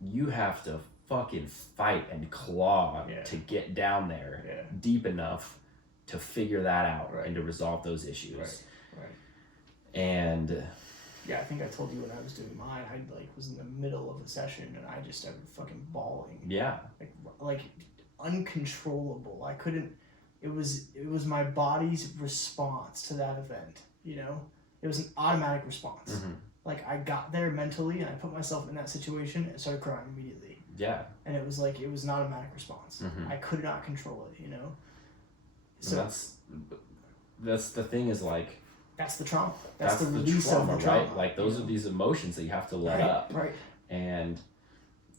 you have to fucking fight and claw to get down there deep enough to figure that out and to resolve those issues. And yeah, I think I told you when I was doing mine, I was in the middle of a session and I just started fucking bawling. Yeah. Like uncontrollable. I couldn't. It was my body's response to that event. You know, it was an automatic response. Like, I got there mentally and I put myself in that situation and started crying immediately. Yeah. And it was like, it was an automatic response. I could not control it. You know. So that's the thing, is like, that's the trauma. That's the release trauma, of the trauma. Right? Like, those are these emotions that you have to let up. Right. And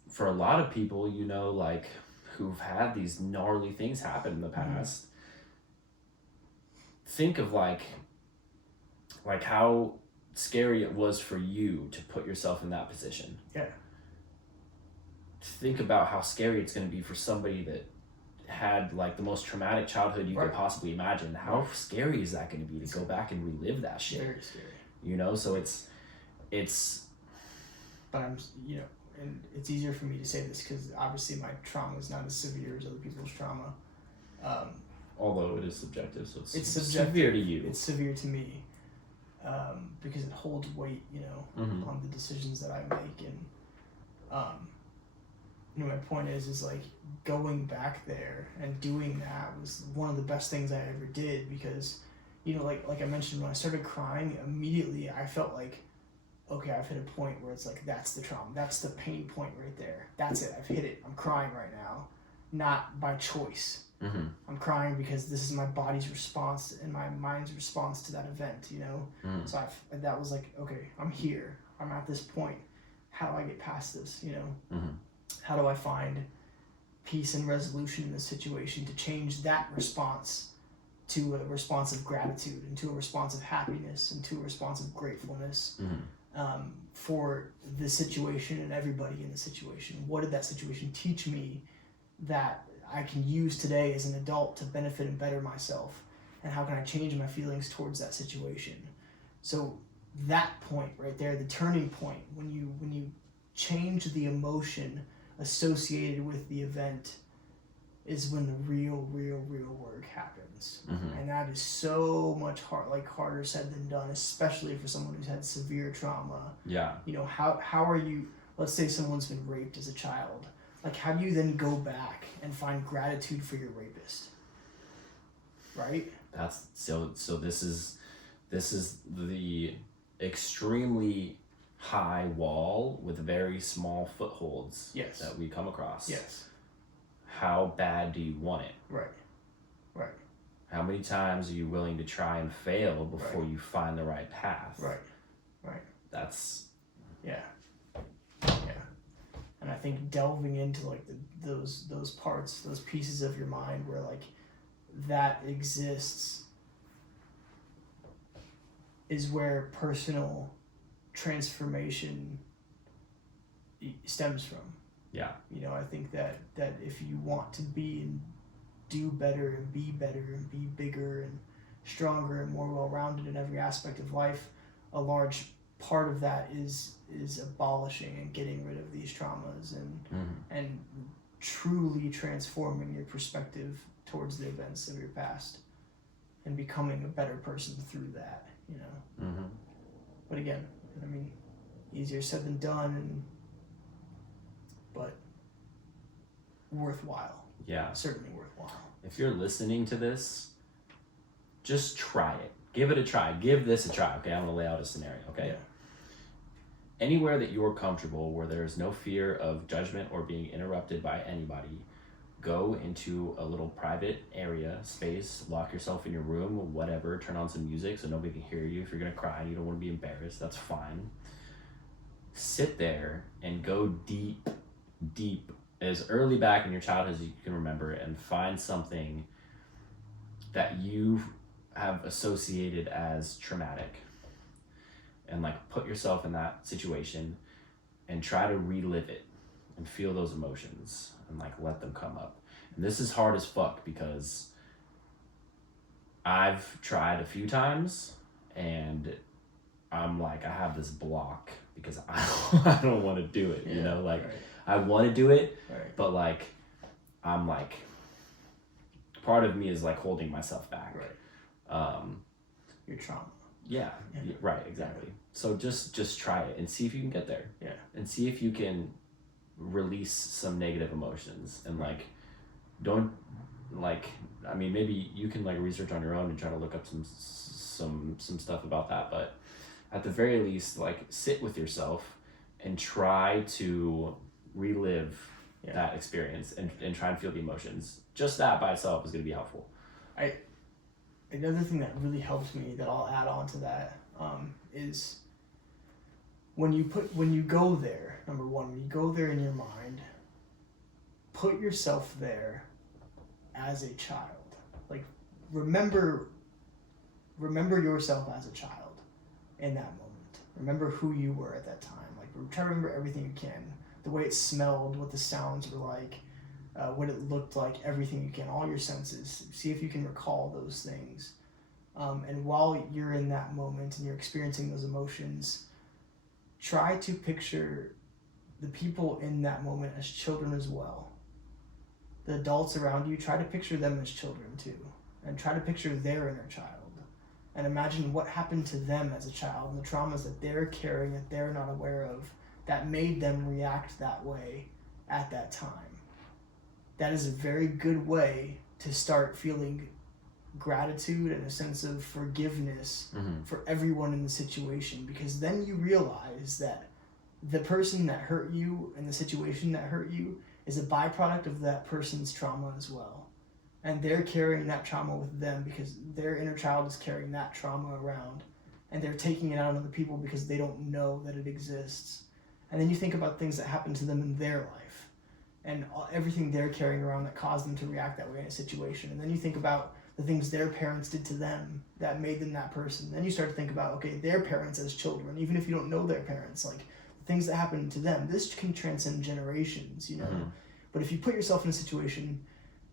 for a lot of people, you know, like, who've had these gnarly things happen in the past, think of like how scary it was for you to put yourself in that position. Yeah. Think about how scary it's going to be for somebody that had, like, the most traumatic childhood you could possibly imagine. How scary is that going to be to go back and relive that shit? Very scary. You know, so it's. But I'm, you know, and it's easier for me to say this because obviously my trauma is not as severe as other people's trauma. Although it is subjective, so it's subjective. Severe to you. It's severe to me because it holds weight, you know, on the decisions that I make. And, you know, my point is like, going back there and doing that was one of the best things I ever did because, you know, like I mentioned, when I started crying, immediately I felt like, okay, I've hit a point where it's like, that's the trauma. That's the pain point right there. That's it. I've hit it. I'm crying right now. Not by choice. I'm crying because this is my body's response and my mind's response to that event, you know? So that was like, okay, I'm here. I'm at this point. How do I get past this, you know? How do I find peace and resolution in this situation to change that response to a response of gratitude and to a response of happiness and to a response of gratefulness for the situation and everybody in the situation? What did that situation teach me that I can use today as an adult to benefit and better myself? And how can I change my feelings towards that situation? So that point right there, the turning point, when you change the emotion associated with the event, is when the real work happens. And that is so much harder said than done, especially for someone who's had severe trauma. Yeah. You know, how are you, let's say someone's been raped as a child, like how do you then go back and find gratitude for your rapist, right? That's so this is the extremely high wall with very small footholds. Yes. That we come across. Yes. How bad do you want it? Right. How many times are you willing to try and fail before you find the right path? Right. That's... Yeah. And I think delving into like those parts, those pieces of your mind where like that exists, is where personal transformation stems from. Yeah. You know, I think that if you want to be and do better and be bigger and stronger and more well-rounded in every aspect of life, a large part of that is abolishing and getting rid of these traumas and truly transforming your perspective towards the events of your past and becoming a better person through that, you know. But again, I mean, easier said than done, but worthwhile. Yeah. Certainly worthwhile. If you're listening to this, just try it. Give it a try. Give this a try. Okay, I'm gonna lay out a scenario. Okay. Yeah. Anywhere that you're comfortable, where there's no fear of judgment or being interrupted by anybody, go into a little private area, space, lock yourself in your room or whatever, turn on some music so nobody can hear you. If you're gonna cry and you don't want to be embarrassed, that's fine. Sit there and go deep as early back in your childhood as you can remember, and find something that you have associated as traumatic, and like put yourself in that situation and try to relive it and feel those emotions and like let them come up. And this is hard as fuck because I've tried a few times and I'm like, I have this block because I don't want to do it, you know, like I want to do it, but like I'm like, part of me is like holding myself back. Your trauma. Yeah. Right, exactly. So just try it and see if you can get there. Yeah. And see if you can release some negative emotions and like don't like, I mean, maybe you can like research on your own and try to look up some stuff about that, but at the very least, like sit with yourself and try to relive that experience and try and feel the emotions. Just that by itself is going to be helpful. Another thing that really helps me that I'll add on to that is when you go there, number one, when you go there in your mind, put yourself there as a child. Like remember yourself as a child in that moment. Remember who you were at that time. Like try to remember everything you can. The way it smelled, what the sounds were like, what it looked like, everything you can, all your senses. See if you can recall those things. And while you're in that moment and you're experiencing those emotions, try to picture the people in that moment as children as well. The adults around you, try to picture them as children too. And try to picture their inner child. And imagine what happened to them as a child and the traumas that they're carrying that they're not aware of that made them react that way at that time. That is a very good way to start feeling gratitude and a sense of forgiveness for everyone in the situation, because then you realize that the person that hurt you and the situation that hurt you is a byproduct of that person's trauma as well. And they're carrying that trauma with them because their inner child is carrying that trauma around, and they're taking it out on the people because they don't know that it exists. And then you think about things that happened to them in their life and everything they're carrying around that caused them to react that way in a situation. And then you think about the things their parents did to them that made them that person. Then you start to think about, okay, their parents as children, even if you don't know their parents, like the things that happened to them, this can transcend generations, you know? But if you put yourself in a situation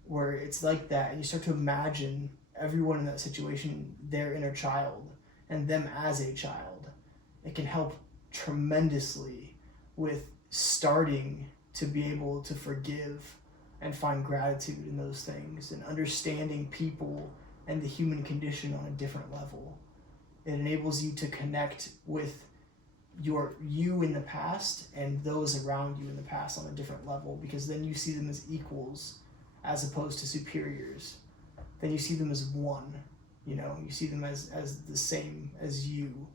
where it's like that and you start to imagine everyone in that situation, their inner child, and them as a child, it can help tremendously with starting to be able to forgive and find gratitude in those things and understanding people and the human condition on a different level. It enables you to connect with you in the past and those around you in the past on a different level, because then you see them as equals as opposed to superiors. Then you see them as one, you see them as the same as you,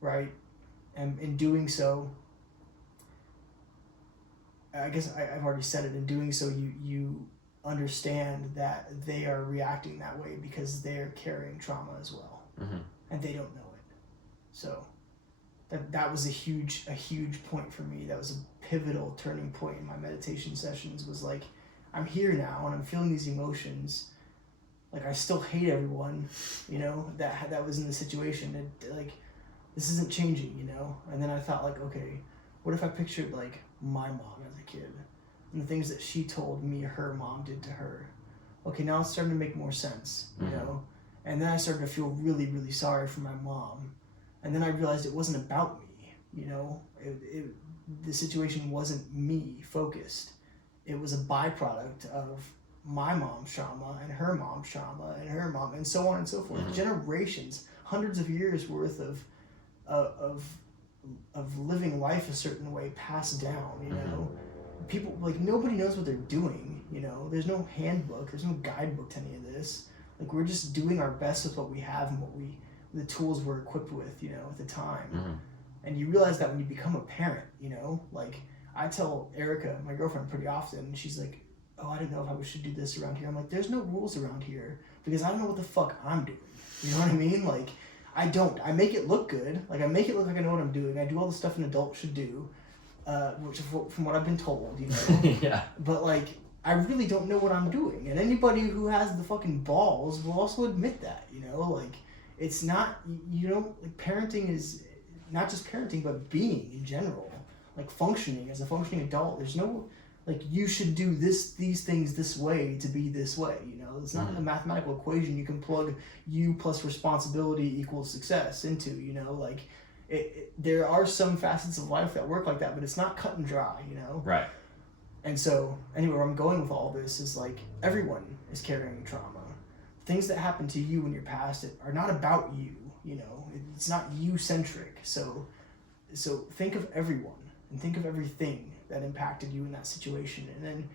right? And in doing so, I guess I've already said it, in doing so you understand that they are reacting that way because they're carrying trauma as well. Mm-hmm. And they don't know it. So that was a huge point for me. That was a pivotal turning point in my meditation sessions, was like, I'm here now and I'm feeling these emotions. Like, I still hate everyone, that was in the situation. And like, this isn't changing, And then I thought, like, okay, what if I pictured like my mom as a kid and the things that she told me her mom did to her? Okay, now it's starting to make more sense, And then I started to feel really, really sorry for my mom. And then I realized it wasn't about me, the situation wasn't me focused. It was a byproduct of my mom's trauma and her mom's trauma and her mom, and so on and so forth. Generations, hundreds of years worth of living life a certain way passed down, People, like, nobody knows what they're doing, There's no handbook, there's no guidebook to any of this. Like, we're just doing our best with what we have and the tools we're equipped with, at the time. And you realize that when you become a parent, like, I tell Erica, my girlfriend, pretty often, and she's like, oh, I don't know if I should do this around here. I'm like, there's no rules around here because I don't know what the fuck I'm doing. You know what I mean? Like, I don't. I make it look good. Like, I make it look like I know what I'm doing. I do all the stuff an adult should do, which from what I've been told, Yeah. But, like, I really don't know what I'm doing. And anybody who has the fucking balls will also admit that, Like, it's not, like, parenting is not just parenting, but being in general. Like, functioning as a functioning adult. There's no, like, you should do these things this way to be this way, It's not a mathematical equation you can plug you plus responsibility equals success into, Like, there are some facets of life that work like that, but it's not cut and dry, Right. And so, anyway, where I'm going with all this is, like, everyone is carrying trauma. Things that happen to you in your past are not about you, It's not you-centric. So think of everyone and think of everything that impacted you in that situation, and then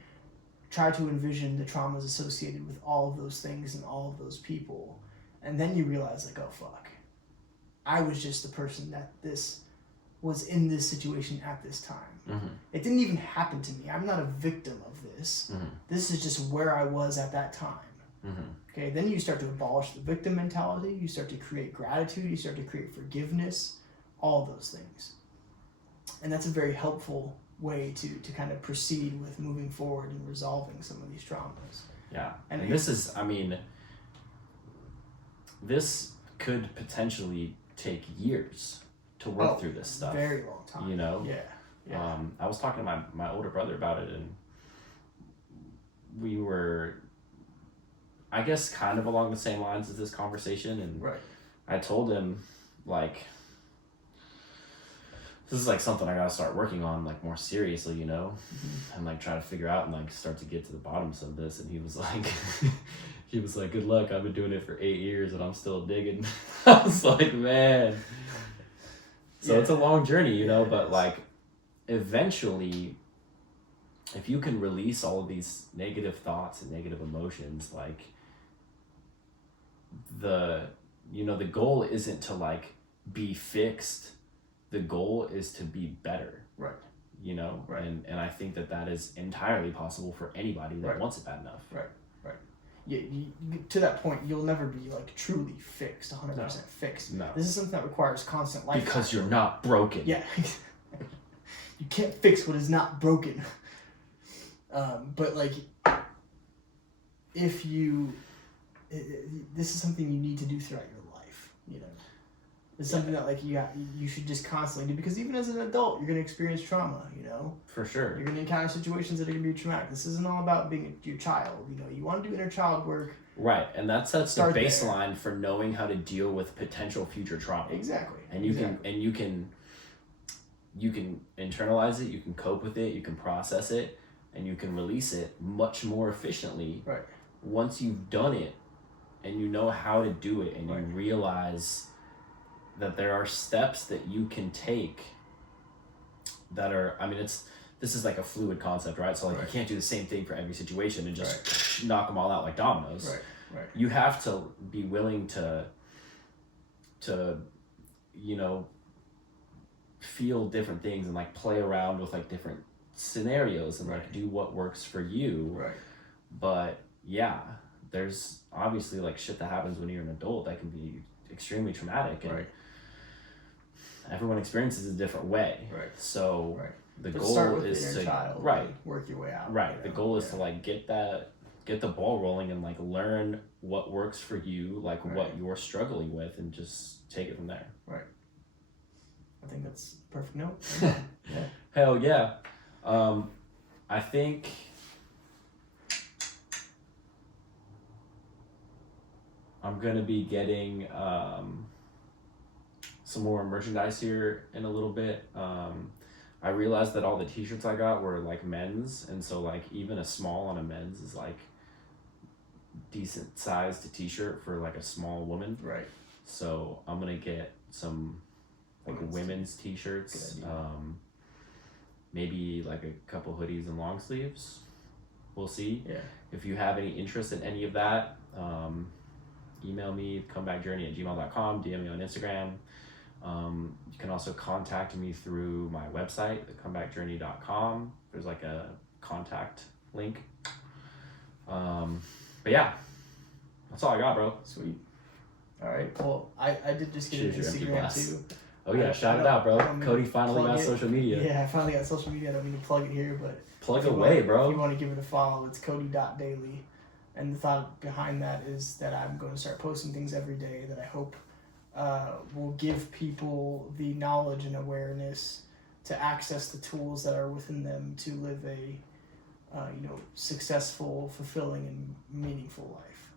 try to envision the traumas associated with all of those things and all of those people. And then you realize, like, oh, fuck. I was just the person that this was in this situation at this time. It didn't even happen to me. I'm not a victim of this. This is just where I was at that time. Okay, then you start to abolish the victim mentality. You start to create gratitude. You start to create forgiveness. All of those things. And that's a very helpful way to kind of proceed with moving forward and resolving some of these traumas. Yeah. And this is, this could potentially take years to work through this stuff. Very long time. Yeah. I was talking to my older brother about it, and we were, I guess, kind of along the same lines as this conversation, and right. I told him, like, this is, like, something I gotta start working on, like, more seriously, and, like, try to figure out and, like, start to get to the bottoms of this. And he was like, good luck, I've been doing it for 8 years and I'm still digging. I was like, man. So it's a long journey, but, like, eventually, if you can release all of these negative thoughts and negative emotions, like, the goal isn't to, like, be fixed. The goal is to be better. Right. Right. And I think that is entirely possible for anybody that wants it bad enough. Right. Yeah, to that point, you'll never be, like, truly fixed, 100% fixed. No. This is something that requires constant life. Because you're not broken. Yeah. You can't fix what is not broken. But, like, if you... this is something you need to do throughout your life, It's something that like you should just constantly do, because even as an adult, you're gonna experience trauma. You know, For sure. you're gonna encounter situations that are gonna be traumatic. This isn't all about being your child. You know, you want to do inner child work. Right, and that sets the Start there. baseline for knowing how to deal with potential future trauma. Exactly. And you can internalize it, you can cope with it, you can process it, and you can release it much more efficiently. Right. Once you've done it and you know how to do it, and Right. you realize that there are steps that you can take that are, I mean, this is like a fluid concept, right? So like Right. you can't do the same thing for every situation and just knock them all out like dominoes. Right. Right. You have to be willing to you know, feel different things and like play around with like different scenarios and like Right. do what works for you. Right. But yeah, there's obviously like shit that happens when you're an adult that can be extremely traumatic, and Right. everyone experiences it a different way. Right. So Right. the But goal start with is the inner to child, right. and work your way out. Right. You The know? goal is to like get the ball rolling and like learn what works for you, like Right. what you're struggling with, and just take it from there. I think that's a perfect note. Yeah. Hell yeah. I think I'm gonna be getting some more merchandise here in a little bit. I realized that all the t-shirts I got were like men's, and so like even a small on a men's is like decent sized t-shirt for like a small woman. Right. So I'm gonna get some like women's t-shirts, Good idea. maybe like a couple hoodies and long sleeves. We'll see. Yeah. If you have any interest in any of that, email me, comebackjourney@gmail.com, DM me on Instagram. You can also contact me through my website, thecomebackjourney.com. There's like a contact link. But yeah, that's all I got, bro. Sweet. All right. Well, I did just get an Cheers, your empty Instagram glass. too. Oh yeah, I shout it don't- out, bro. I don't mean Kody to finally plug got it. social media. Yeah, I finally got social media. I don't mean to plug it here, but Plug if you away, want, bro. If you want to give it a follow, it's Kody.daily. And the thought behind that is that I'm going to start posting things every day that I hope will give people the knowledge and awareness to access the tools that are within them to live a successful, fulfilling, and meaningful life.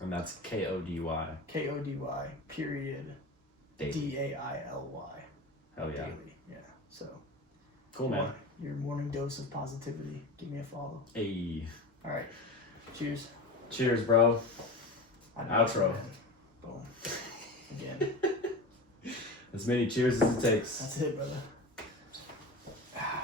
And that's KODY. KODY period Daily. DAILY. Hell yeah. Daily. Yeah. So Cool, man. your morning dose of positivity. Give me a follow. Hey. All right. Cheers. Cheers, bro. I know Outro. it, man. Boom. Again. As many cheers as it takes. That's it, brother.